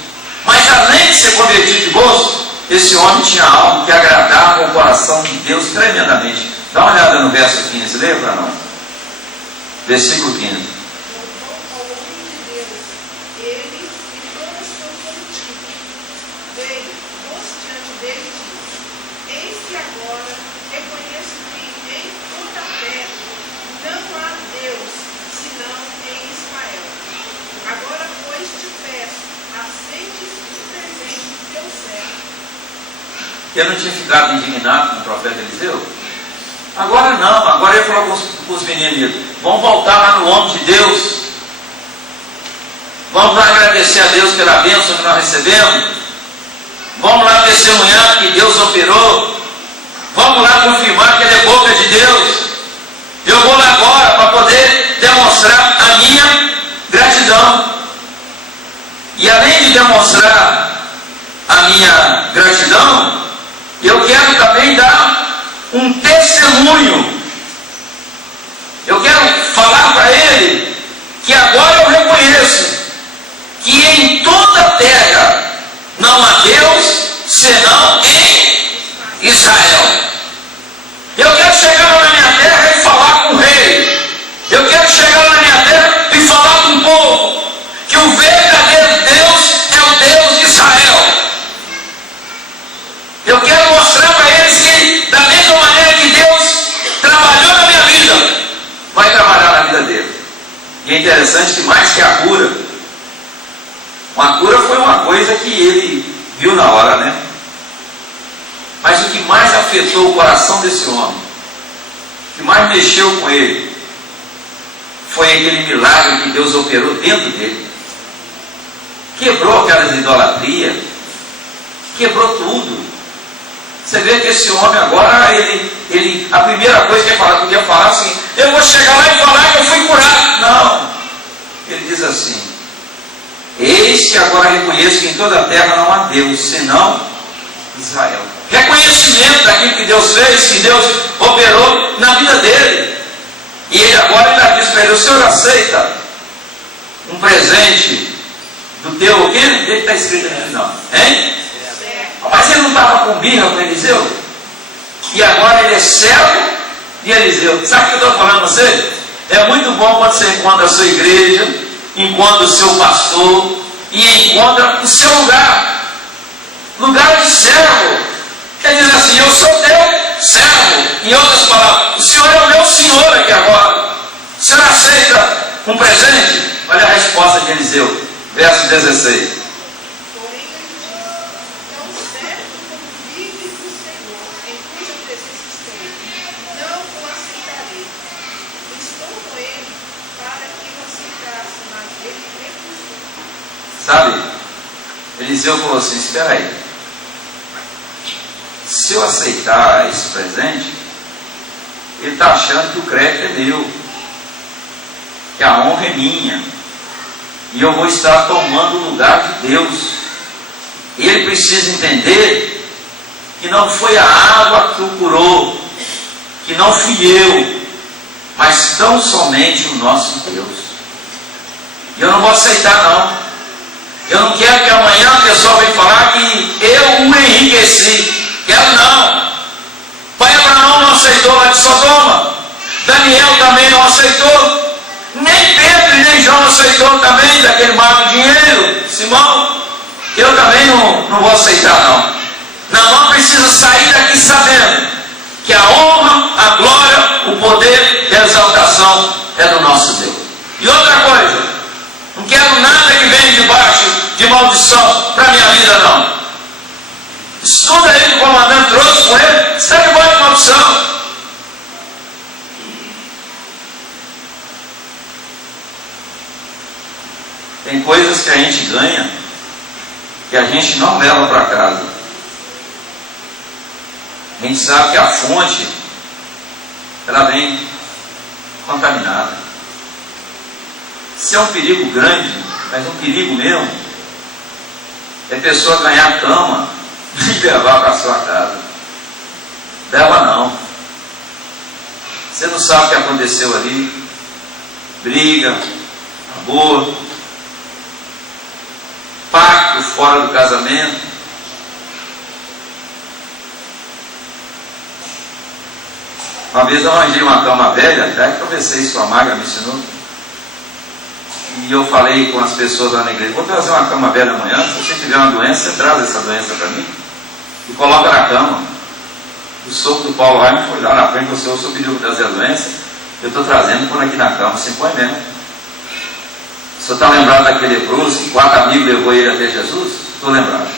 Mas além de ser convertido de bolso, esse homem tinha algo que agradava o coração de Deus tremendamente. Dá uma olhada no verso 15, leia para nós. Versículo 15. Ele não tinha ficado indignado com o profeta Eliseu? Agora não, agora ele falou com os meninos: vamos voltar lá no homem de Deus, vamos lá agradecer a Deus pela bênção que nós recebemos, vamos lá testemunhar que Deus operou, vamos lá confirmar que Ele é boca de Deus. Eu vou lá agora para poder demonstrar a minha gratidão, e além de demonstrar a minha gratidão, eu quero também dar um testemunho. Eu quero falar para ele que agora eu reconheço que em toda a terra não há Deus senão em Israel. Eu quero chegar lá na minha terra e falar com o rei. Eu quero chegar lá na minha terra e falar com o povo que o verdadeiro Deus é o Deus de Israel. Eu quero mostrar para eles que, da mesma maneira que Deus trabalhou na minha vida, vai trabalhar na vida dele. E é interessante que mais que a cura, uma cura foi uma coisa que ele viu na hora, né? Mas o que mais afetou o coração desse homem, o que mais mexeu com ele, foi aquele milagre que Deus operou dentro dele. Quebrou aquelas idolatrias, quebrou tudo. Você vê que esse homem agora, ele a primeira coisa que ele podia falar assim: eu vou chegar lá e falar que eu fui curado. Não. Ele diz assim: eis que agora reconheço que em toda a terra não há Deus, senão Israel. Reconhecimento daquilo que Deus fez, que Deus operou na vida dele. E ele agora ainda diz para ele: o senhor aceita um presente do teu, o quê? O que está escrito aqui no final? Hein? Mas ele não estava com birra com Eliseu? E agora ele é servo de Eliseu. Sabe o que eu estou falando a você? É muito bom quando você encontra a sua igreja, encontra o seu pastor e encontra o seu lugar de servo. Ele diz assim: eu sou teu servo. Em outras palavras, o Senhor é o meu Senhor aqui agora. O Senhor aceita um presente? Olha a resposta de Eliseu, verso 16. Sabe, Eliseu falou assim: espera aí, se eu aceitar esse presente, ele está achando que o crédito é meu, que a honra é minha, e eu vou estar tomando o lugar de Deus. Ele precisa entender que não foi a água que o curou, que não fui eu, mas tão somente o nosso Deus. E eu não vou aceitar não. Eu não quero que amanhã a pessoa venha falar que eu o enriqueci. Quero não. Pai Abraão não aceitou lá de Sodoma. Daniel também não aceitou. Nem Pedro e nem João aceitou também daquele mar do dinheiro. Simão, eu também não vou aceitar não. Não precisa sair daqui sabendo que a honra, a glória, o poder e a exaltação é do nosso Deus. E outra coisa, não quero nada que venha debaixo de maldição para a minha vida não. Estuda aí que o comandante trouxe com ele, está debaixo de maldição. Tem coisas que a gente ganha que a gente não leva para casa. A gente sabe que a fonte ela vem contaminada. Isso é um perigo grande, mas um perigo mesmo é a pessoa ganhar cama e levar para a sua casa. Leva não. Você não sabe o que aconteceu ali. Briga, aborto, pacto fora do casamento. Uma vez eu arranjei uma cama velha, até que conversei isso com a Magra, me ensinou. E eu falei com as pessoas lá na igreja, vou trazer uma cama velha amanhã, se você tiver uma doença, você traz essa doença para mim e coloca na cama. O sogro do Paulo Raimon foi lá na frente, o senhor pediu para trazer a doença, eu estou trazendo por aqui na cama, você põe mesmo. O senhor está lembrado daquele leproso que 4 amigos levou ele até Jesus? Estou lembrado.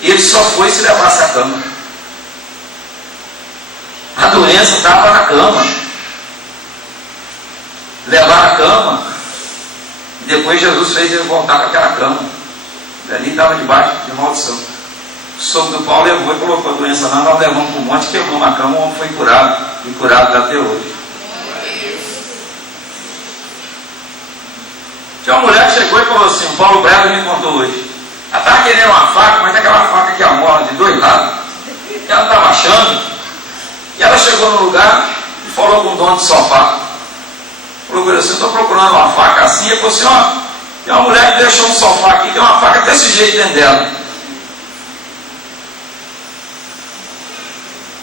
Ele só foi se levasse a cama. A doença estava na cama. Levaram a cama. E depois Jesus fez ele voltar com aquela cama. E ali estava debaixo de maldição. O sogro do Paulo levou e colocou a doença lá. Nós levamos para um monte, quebramos a cama, o homem foi curado. E curado até hoje. Tinha uma mulher que chegou e falou assim, o Paulo Bravo me contou hoje. Ela estava querendo uma faca, mas aquela faca que amola de 2 lados. E ela estava achando. E ela chegou no lugar e falou com o dono do sofá. Falou assim, eu estou procurando uma faca assim. Ele falou assim, ó, tem uma mulher que deixou um sofá aqui, tem uma faca desse jeito dentro dela.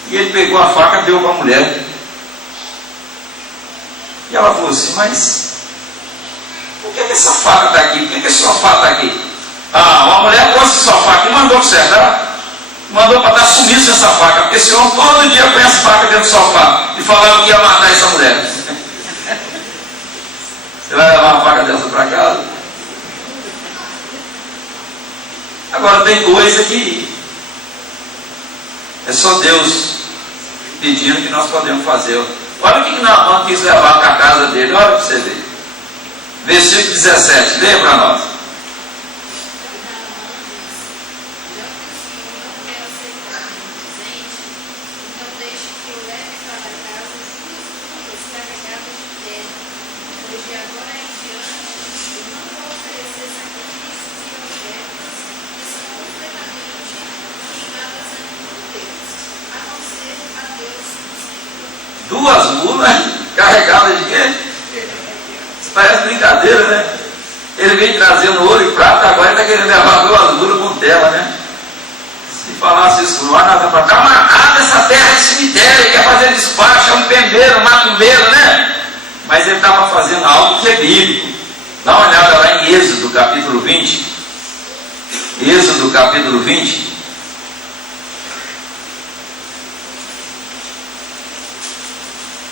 E ele pegou a faca e deu para a mulher. E ela falou assim, mas por que essa faca está aqui? Por que esse sofá está aqui? Ah, uma mulher trouxe esse sofá aqui e mandou consertar. Mandou para dar sumiço essa faca, porque esse homem todo dia põe essa faca dentro do sofá e falava que ia matar essa mulher. Você vai levar uma faca dessa para casa? Agora tem coisa que é só Deus pedindo que nós podemos fazer. Olha o que Naamã quis levar para a casa dele, olha para você ver. Versículo 17, leia para nós. Duas mulas carregadas de quê? Isso parece brincadeira, né? Ele vem trazendo ouro e prata, agora ele está querendo levar 2 mulas com tela, né? Se falasse isso, não há nada para dar amarrada essa terra de cemitério, ele quer fazer despacho, é um pembeiro, um macumbeiro, né? Mas ele estava fazendo algo que é bíblico. Dá uma olhada lá em Êxodo, capítulo 20. Êxodo, capítulo 20.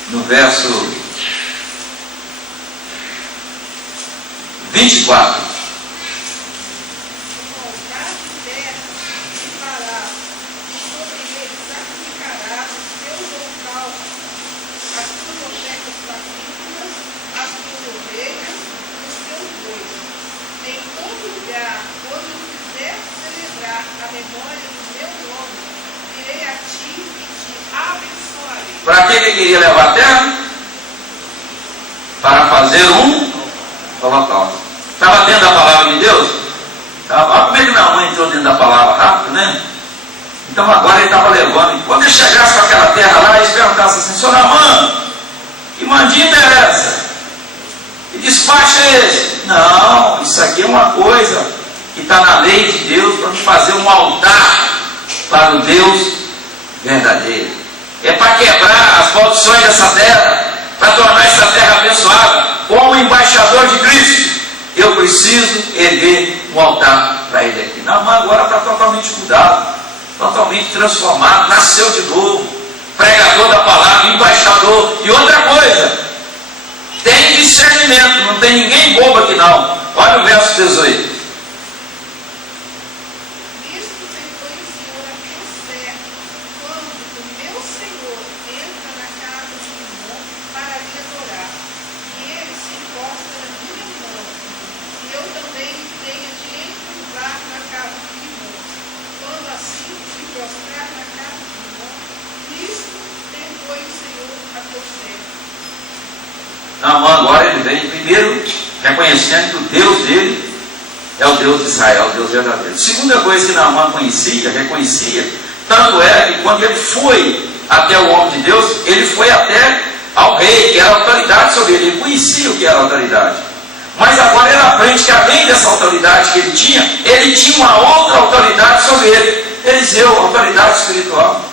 No verso 24. Para que ele queria levar a terra? Para fazer um holocausto. Estava dentro da palavra de Deus? Olha como é que minha mãe entrou dentro da palavra rápido, né? Então agora ele estava levando. E quando ele chegasse com aquela terra lá, eles perguntassem assim, senhor Naamã, que mandinga é essa? Que despacho é esse? Não, isso aqui é uma coisa que está na lei de Deus, para me fazer um altar para o Deus verdadeiro. É para quebrar as maldições dessa terra, para tornar essa terra abençoada. Como embaixador de Cristo, eu preciso erguer um altar para ele aqui. Naamã agora está totalmente mudado, totalmente transformado, nasceu de novo, pregador da palavra, embaixador. E outra coisa, tem discernimento, não tem ninguém bobo aqui não. Olha o verso 18. Naamã agora ele vem primeiro reconhecendo que o Deus dele é o Deus de Israel, o Deus verdadeiro. Segunda coisa que Naamã reconhecia, tanto é que quando ele foi até o homem de Deus, ele foi até ao rei, que era a autoridade sobre ele. Ele conhecia o que era a autoridade. Mas agora ele aprende que além dessa autoridade que ele tinha uma outra autoridade sobre ele. Eliseu, autoridade espiritual.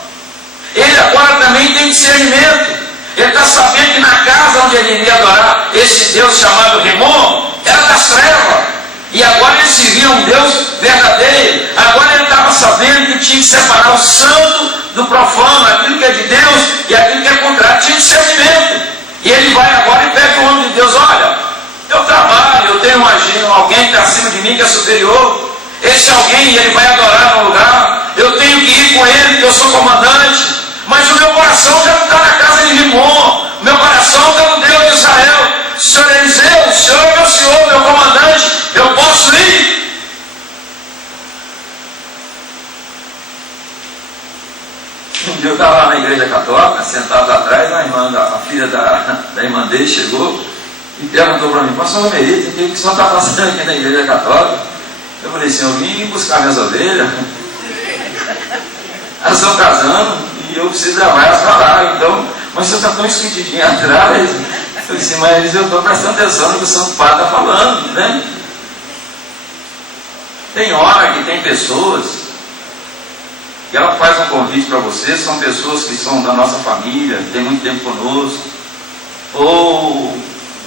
Ele agora também tem discernimento. Ele está sabendo que na casa onde ele iria adorar esse Deus chamado Rimon, era das trevas. E agora ele se via um Deus verdadeiro. Agora ele estava sabendo que tinha que separar o santo do profano, aquilo que é de Deus e aquilo que é contrário. Tinha discernimento. E ele vai agora e pede o homem de Deus: olha, eu trabalho, eu tenho alguém que está acima de mim, que é superior. Esse alguém, ele vai adorar no lugar. Eu tenho que ir com ele, porque eu sou comandante. Mas o meu coração já não está na casa de Rimon. O meu coração está no Deus de Israel. Senhor Eliseu, o Senhor é meu Senhor, meu comandante. Eu posso ir? Um dia eu estava lá na igreja católica, sentado lá atrás, a filha da irmã dele chegou e perguntou para mim: pastor Romerito, o que o senhor está fazendo aqui na igreja católica? Eu falei assim: eu vim buscar minhas ovelhas. Elas estão casando e eu preciso levar elas para lá. Então, mas você está tão escondidinho atrás. Eu falei assim: mas eu estou prestando atenção no que o Santo Padre está falando, né? Tem hora que tem pessoas que ela faz um convite para você, são pessoas que são da nossa família, tem muito tempo conosco, ou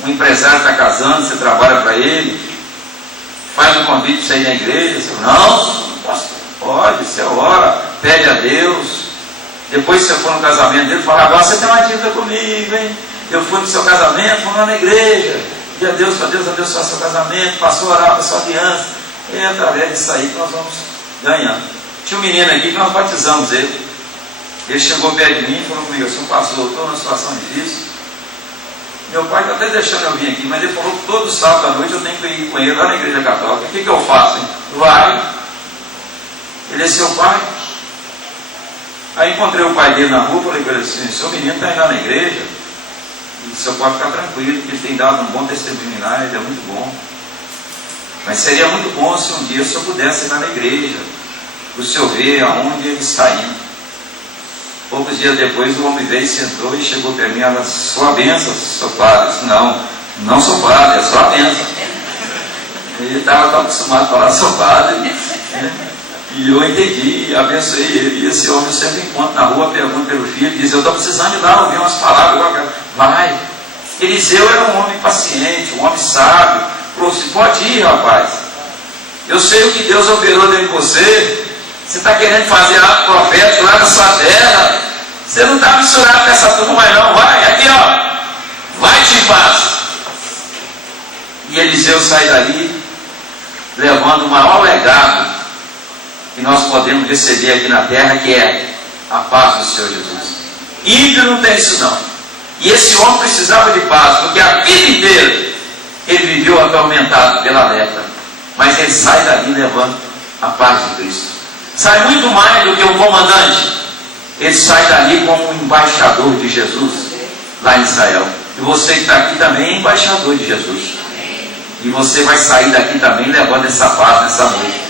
um empresário está casando, você trabalha para ele, faz um convite para você ir na igreja, você fala: não, pode, você ora, pede a Deus. Depois que você for no casamento dele, fala: agora você tem uma dívida comigo, hein? Eu fui no seu casamento, fui lá na igreja, e a Deus, para Deus abençoar seu casamento, passou a orar para sua criança. E é através disso aí que nós vamos ganhando. Tinha um menino aqui que nós batizamos ele. Ele chegou perto de mim e falou comigo assim: pastor, eu estou numa situação difícil. Meu pai está até deixando eu vir aqui, mas ele falou que todo sábado à noite eu tenho que ir com ele lá na igreja católica. O que eu faço, hein? Vai. Ele é seu pai. Aí encontrei o pai dele na rua, falei para ele assim: seu menino está indo lá na igreja, e o senhor pode ficar tranquilo, porque ele tem dado um bom testemunho lá, ele é muito bom. Mas seria muito bom se um dia o senhor pudesse ir lá na igreja, o senhor ver aonde ele está indo. Poucos dias depois o homem veio, sentou e chegou para mim: ela, sua bênção, seu padre. Eu disse: não sou padre, é só a bênção. Ele estava tão acostumado a falar: sou padre, né? E eu entendi, abençoei ele. E esse homem sempre encontra na rua, pergunta pelo filho, diz: eu estou precisando ir lá ouvir umas palavras. Vai. Eliseu era um homem paciente, um homem sábio. Falou assim: pode ir, rapaz. Eu sei o que Deus operou dentro de você. Você está querendo fazer ato profético lá na sua terra. Você não está misturado com essa turma mais não. Vai, aqui ó, vai-te em paz. E Eliseu sai dali levando o maior legado que nós podemos receber aqui na terra, que é a paz do Senhor Jesus. Ímpio não tem isso não. E esse homem precisava de paz, porque a vida inteira ele viveu atormentado pela lepra. Mas ele sai dali levando a paz de Cristo. Sai muito mais do que um comandante. Ele sai dali como um embaixador de Jesus lá em Israel. E você que está aqui também é embaixador de Jesus. E você vai sair daqui também levando essa paz nessa noite,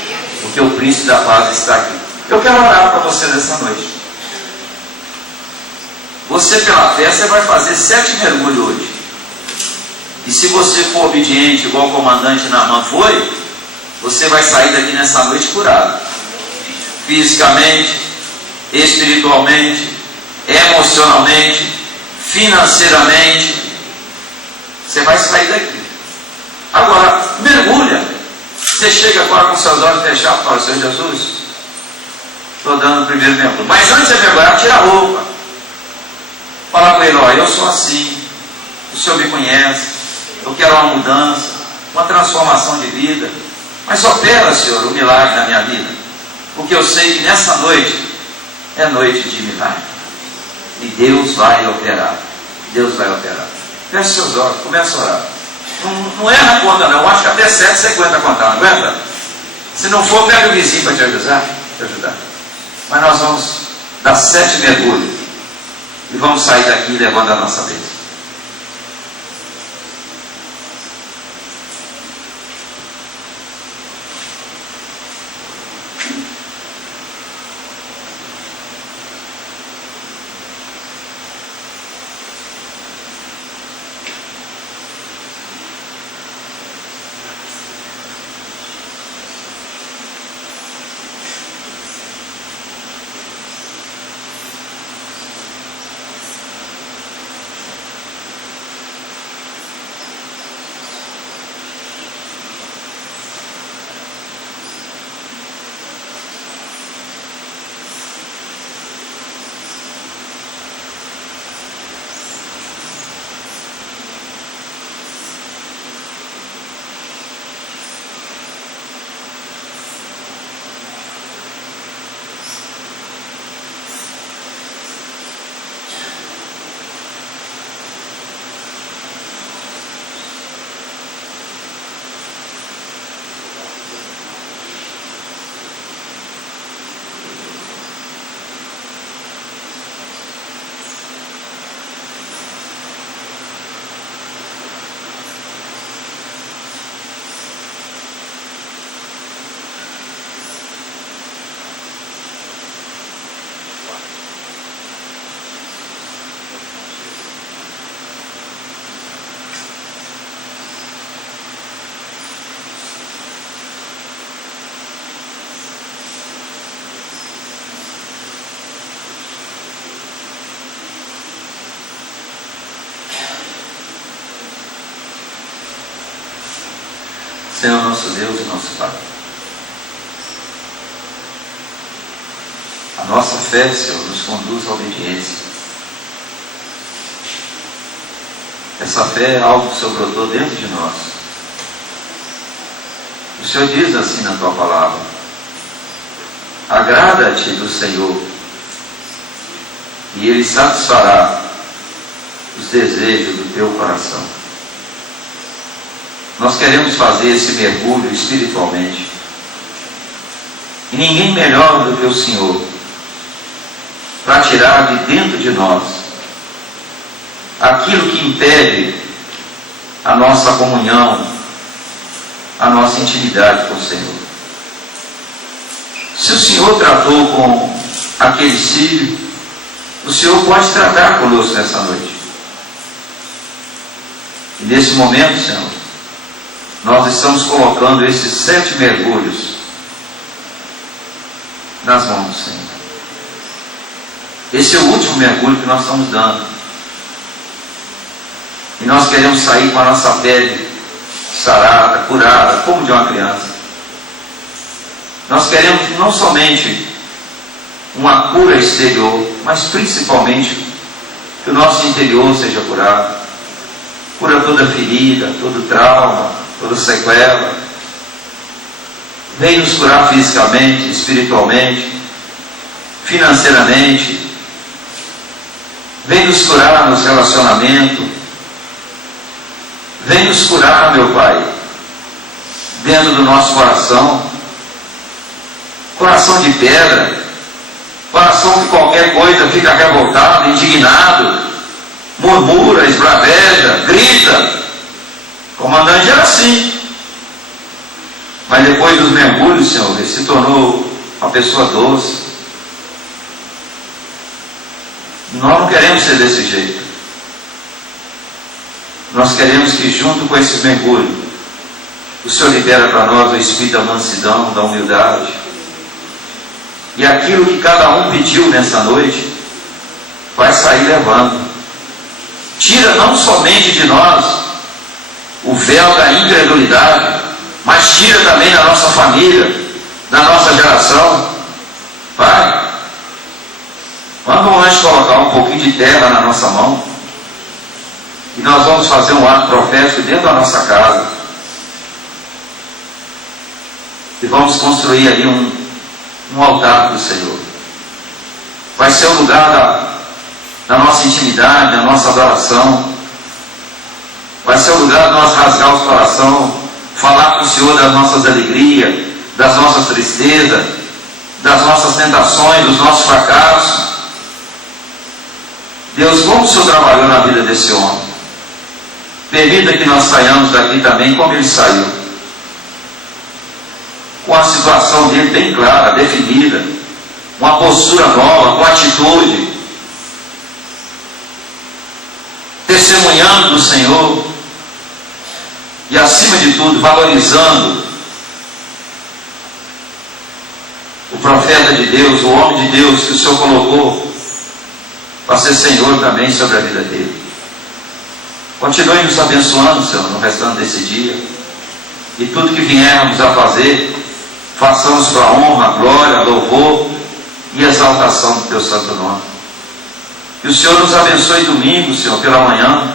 porque o príncipe da paz está aqui. Eu quero orar para você nessa noite. Você, pela fé, você vai fazer 7 mergulhos hoje. E se você for obediente, igual o comandante Naamã foi, você vai sair daqui nessa noite curado. Fisicamente, espiritualmente, emocionalmente, financeiramente. Você vai sair daqui. Agora, mergulha. Você chega agora com seus olhos fechados e fala: Senhor Jesus, estou dando o primeiro mergulho. Mas antes de mergulhar, tira a roupa. Fala com ele: ó, eu sou assim, o Senhor me conhece, eu quero uma mudança, uma transformação de vida. Mas opera, Senhor, o milagre na minha vida. Porque eu sei que nessa noite é noite de milagre. E Deus vai operar. Deus vai operar. Feche seus olhos, começa a orar. Não erra a conta não, eu acho que até 7 você aguenta contar, não aguenta? Se não for, pega o vizinho para te ajudar. Mas nós vamos dar 7 mergulhos e vamos sair daqui levando a nossa vez. Senhor nosso Deus e nosso Pai, a nossa fé, Senhor, nos conduz à obediência. Essa fé é algo que o Senhor brotou dentro de nós. O Senhor diz assim na Tua palavra: agrada-te do Senhor e Ele satisfará os desejos do teu coração. Nós queremos fazer esse mergulho espiritualmente. E ninguém melhor do que o Senhor para tirar de dentro de nós aquilo que impede a nossa comunhão, a nossa intimidade com o Senhor. Se o Senhor tratou com aquele filho, o Senhor pode tratar conosco nessa noite. E nesse momento, Senhor, nós estamos colocando esses 7 mergulhos nas mãos do Senhor. Esse é o último mergulho que nós estamos dando. E nós queremos sair com a nossa pele sarada, curada, como de uma criança. Nós queremos não somente uma cura exterior, mas principalmente que o nosso interior seja curado. Cura toda ferida, todo trauma, toda sequela. Vem nos curar fisicamente, espiritualmente, financeiramente. Vem nos curar nos relacionamentos. Vem nos curar, meu Pai, dentro do nosso coração. Coração de pedra, coração que qualquer coisa fica revoltado, indignado, murmura, esbraveja, grita. O comandante era assim. Mas depois dos mergulhos, Senhor, ele se tornou uma pessoa doce. Nós não queremos ser desse jeito. Nós queremos que junto com esse mergulho, O Senhor libera para nós o espírito da mansidão, da humildade. E aquilo que cada um pediu nessa noite, vai sair levando. Tira não somente de nós o véu da incredulidade, mas tira também da nossa família, da nossa geração. Pai, manda um anjo colocar um pouquinho de terra na nossa mão, e nós vamos fazer um ato profético dentro da nossa casa. E vamos construir ali um altar do Senhor. Vai ser o lugar da nossa intimidade, da nossa adoração. Vai ser o lugar de nós rasgar os corações, falar com o Senhor das nossas alegrias, das nossas tristezas, das nossas tentações, dos nossos fracassos. Deus, como o Senhor trabalhou na vida desse homem. Permita que nós saiamos daqui também como ele saiu, com a situação dele bem clara, definida, uma postura nova, com atitude, testemunhando do Senhor e, acima de tudo, valorizando o profeta de Deus, o homem de Deus que o Senhor colocou para ser Senhor também sobre a vida dele. Continue nos abençoando, Senhor, no restante desse dia, e tudo que viermos a fazer, façamos para a honra, glória, louvor e exaltação do Teu santo nome. Que o Senhor nos abençoe domingo, Senhor, pela manhã,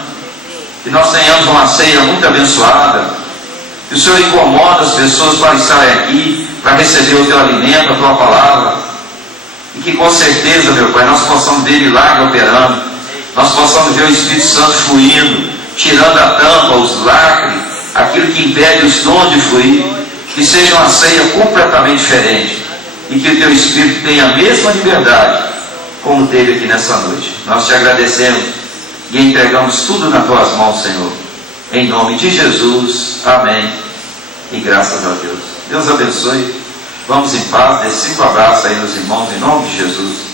que nós tenhamos uma ceia muito abençoada, que o Senhor incomoda as pessoas para estarem aqui, para receber o Teu alimento, a Tua palavra, e que com certeza, meu Pai, nós possamos ver milagre operando, nós possamos ver o Espírito Santo fluindo, tirando a tampa, os lacres, aquilo que impede os dons de fluir, que seja uma ceia completamente diferente, e que o Teu Espírito tenha a mesma liberdade como teve aqui nessa noite. Nós Te agradecemos e entregamos tudo nas Tuas mãos, Senhor, em nome de Jesus, amém, e graças a Deus. Deus abençoe, vamos em paz, dê 5 abraços aí nos irmãos, em nome de Jesus.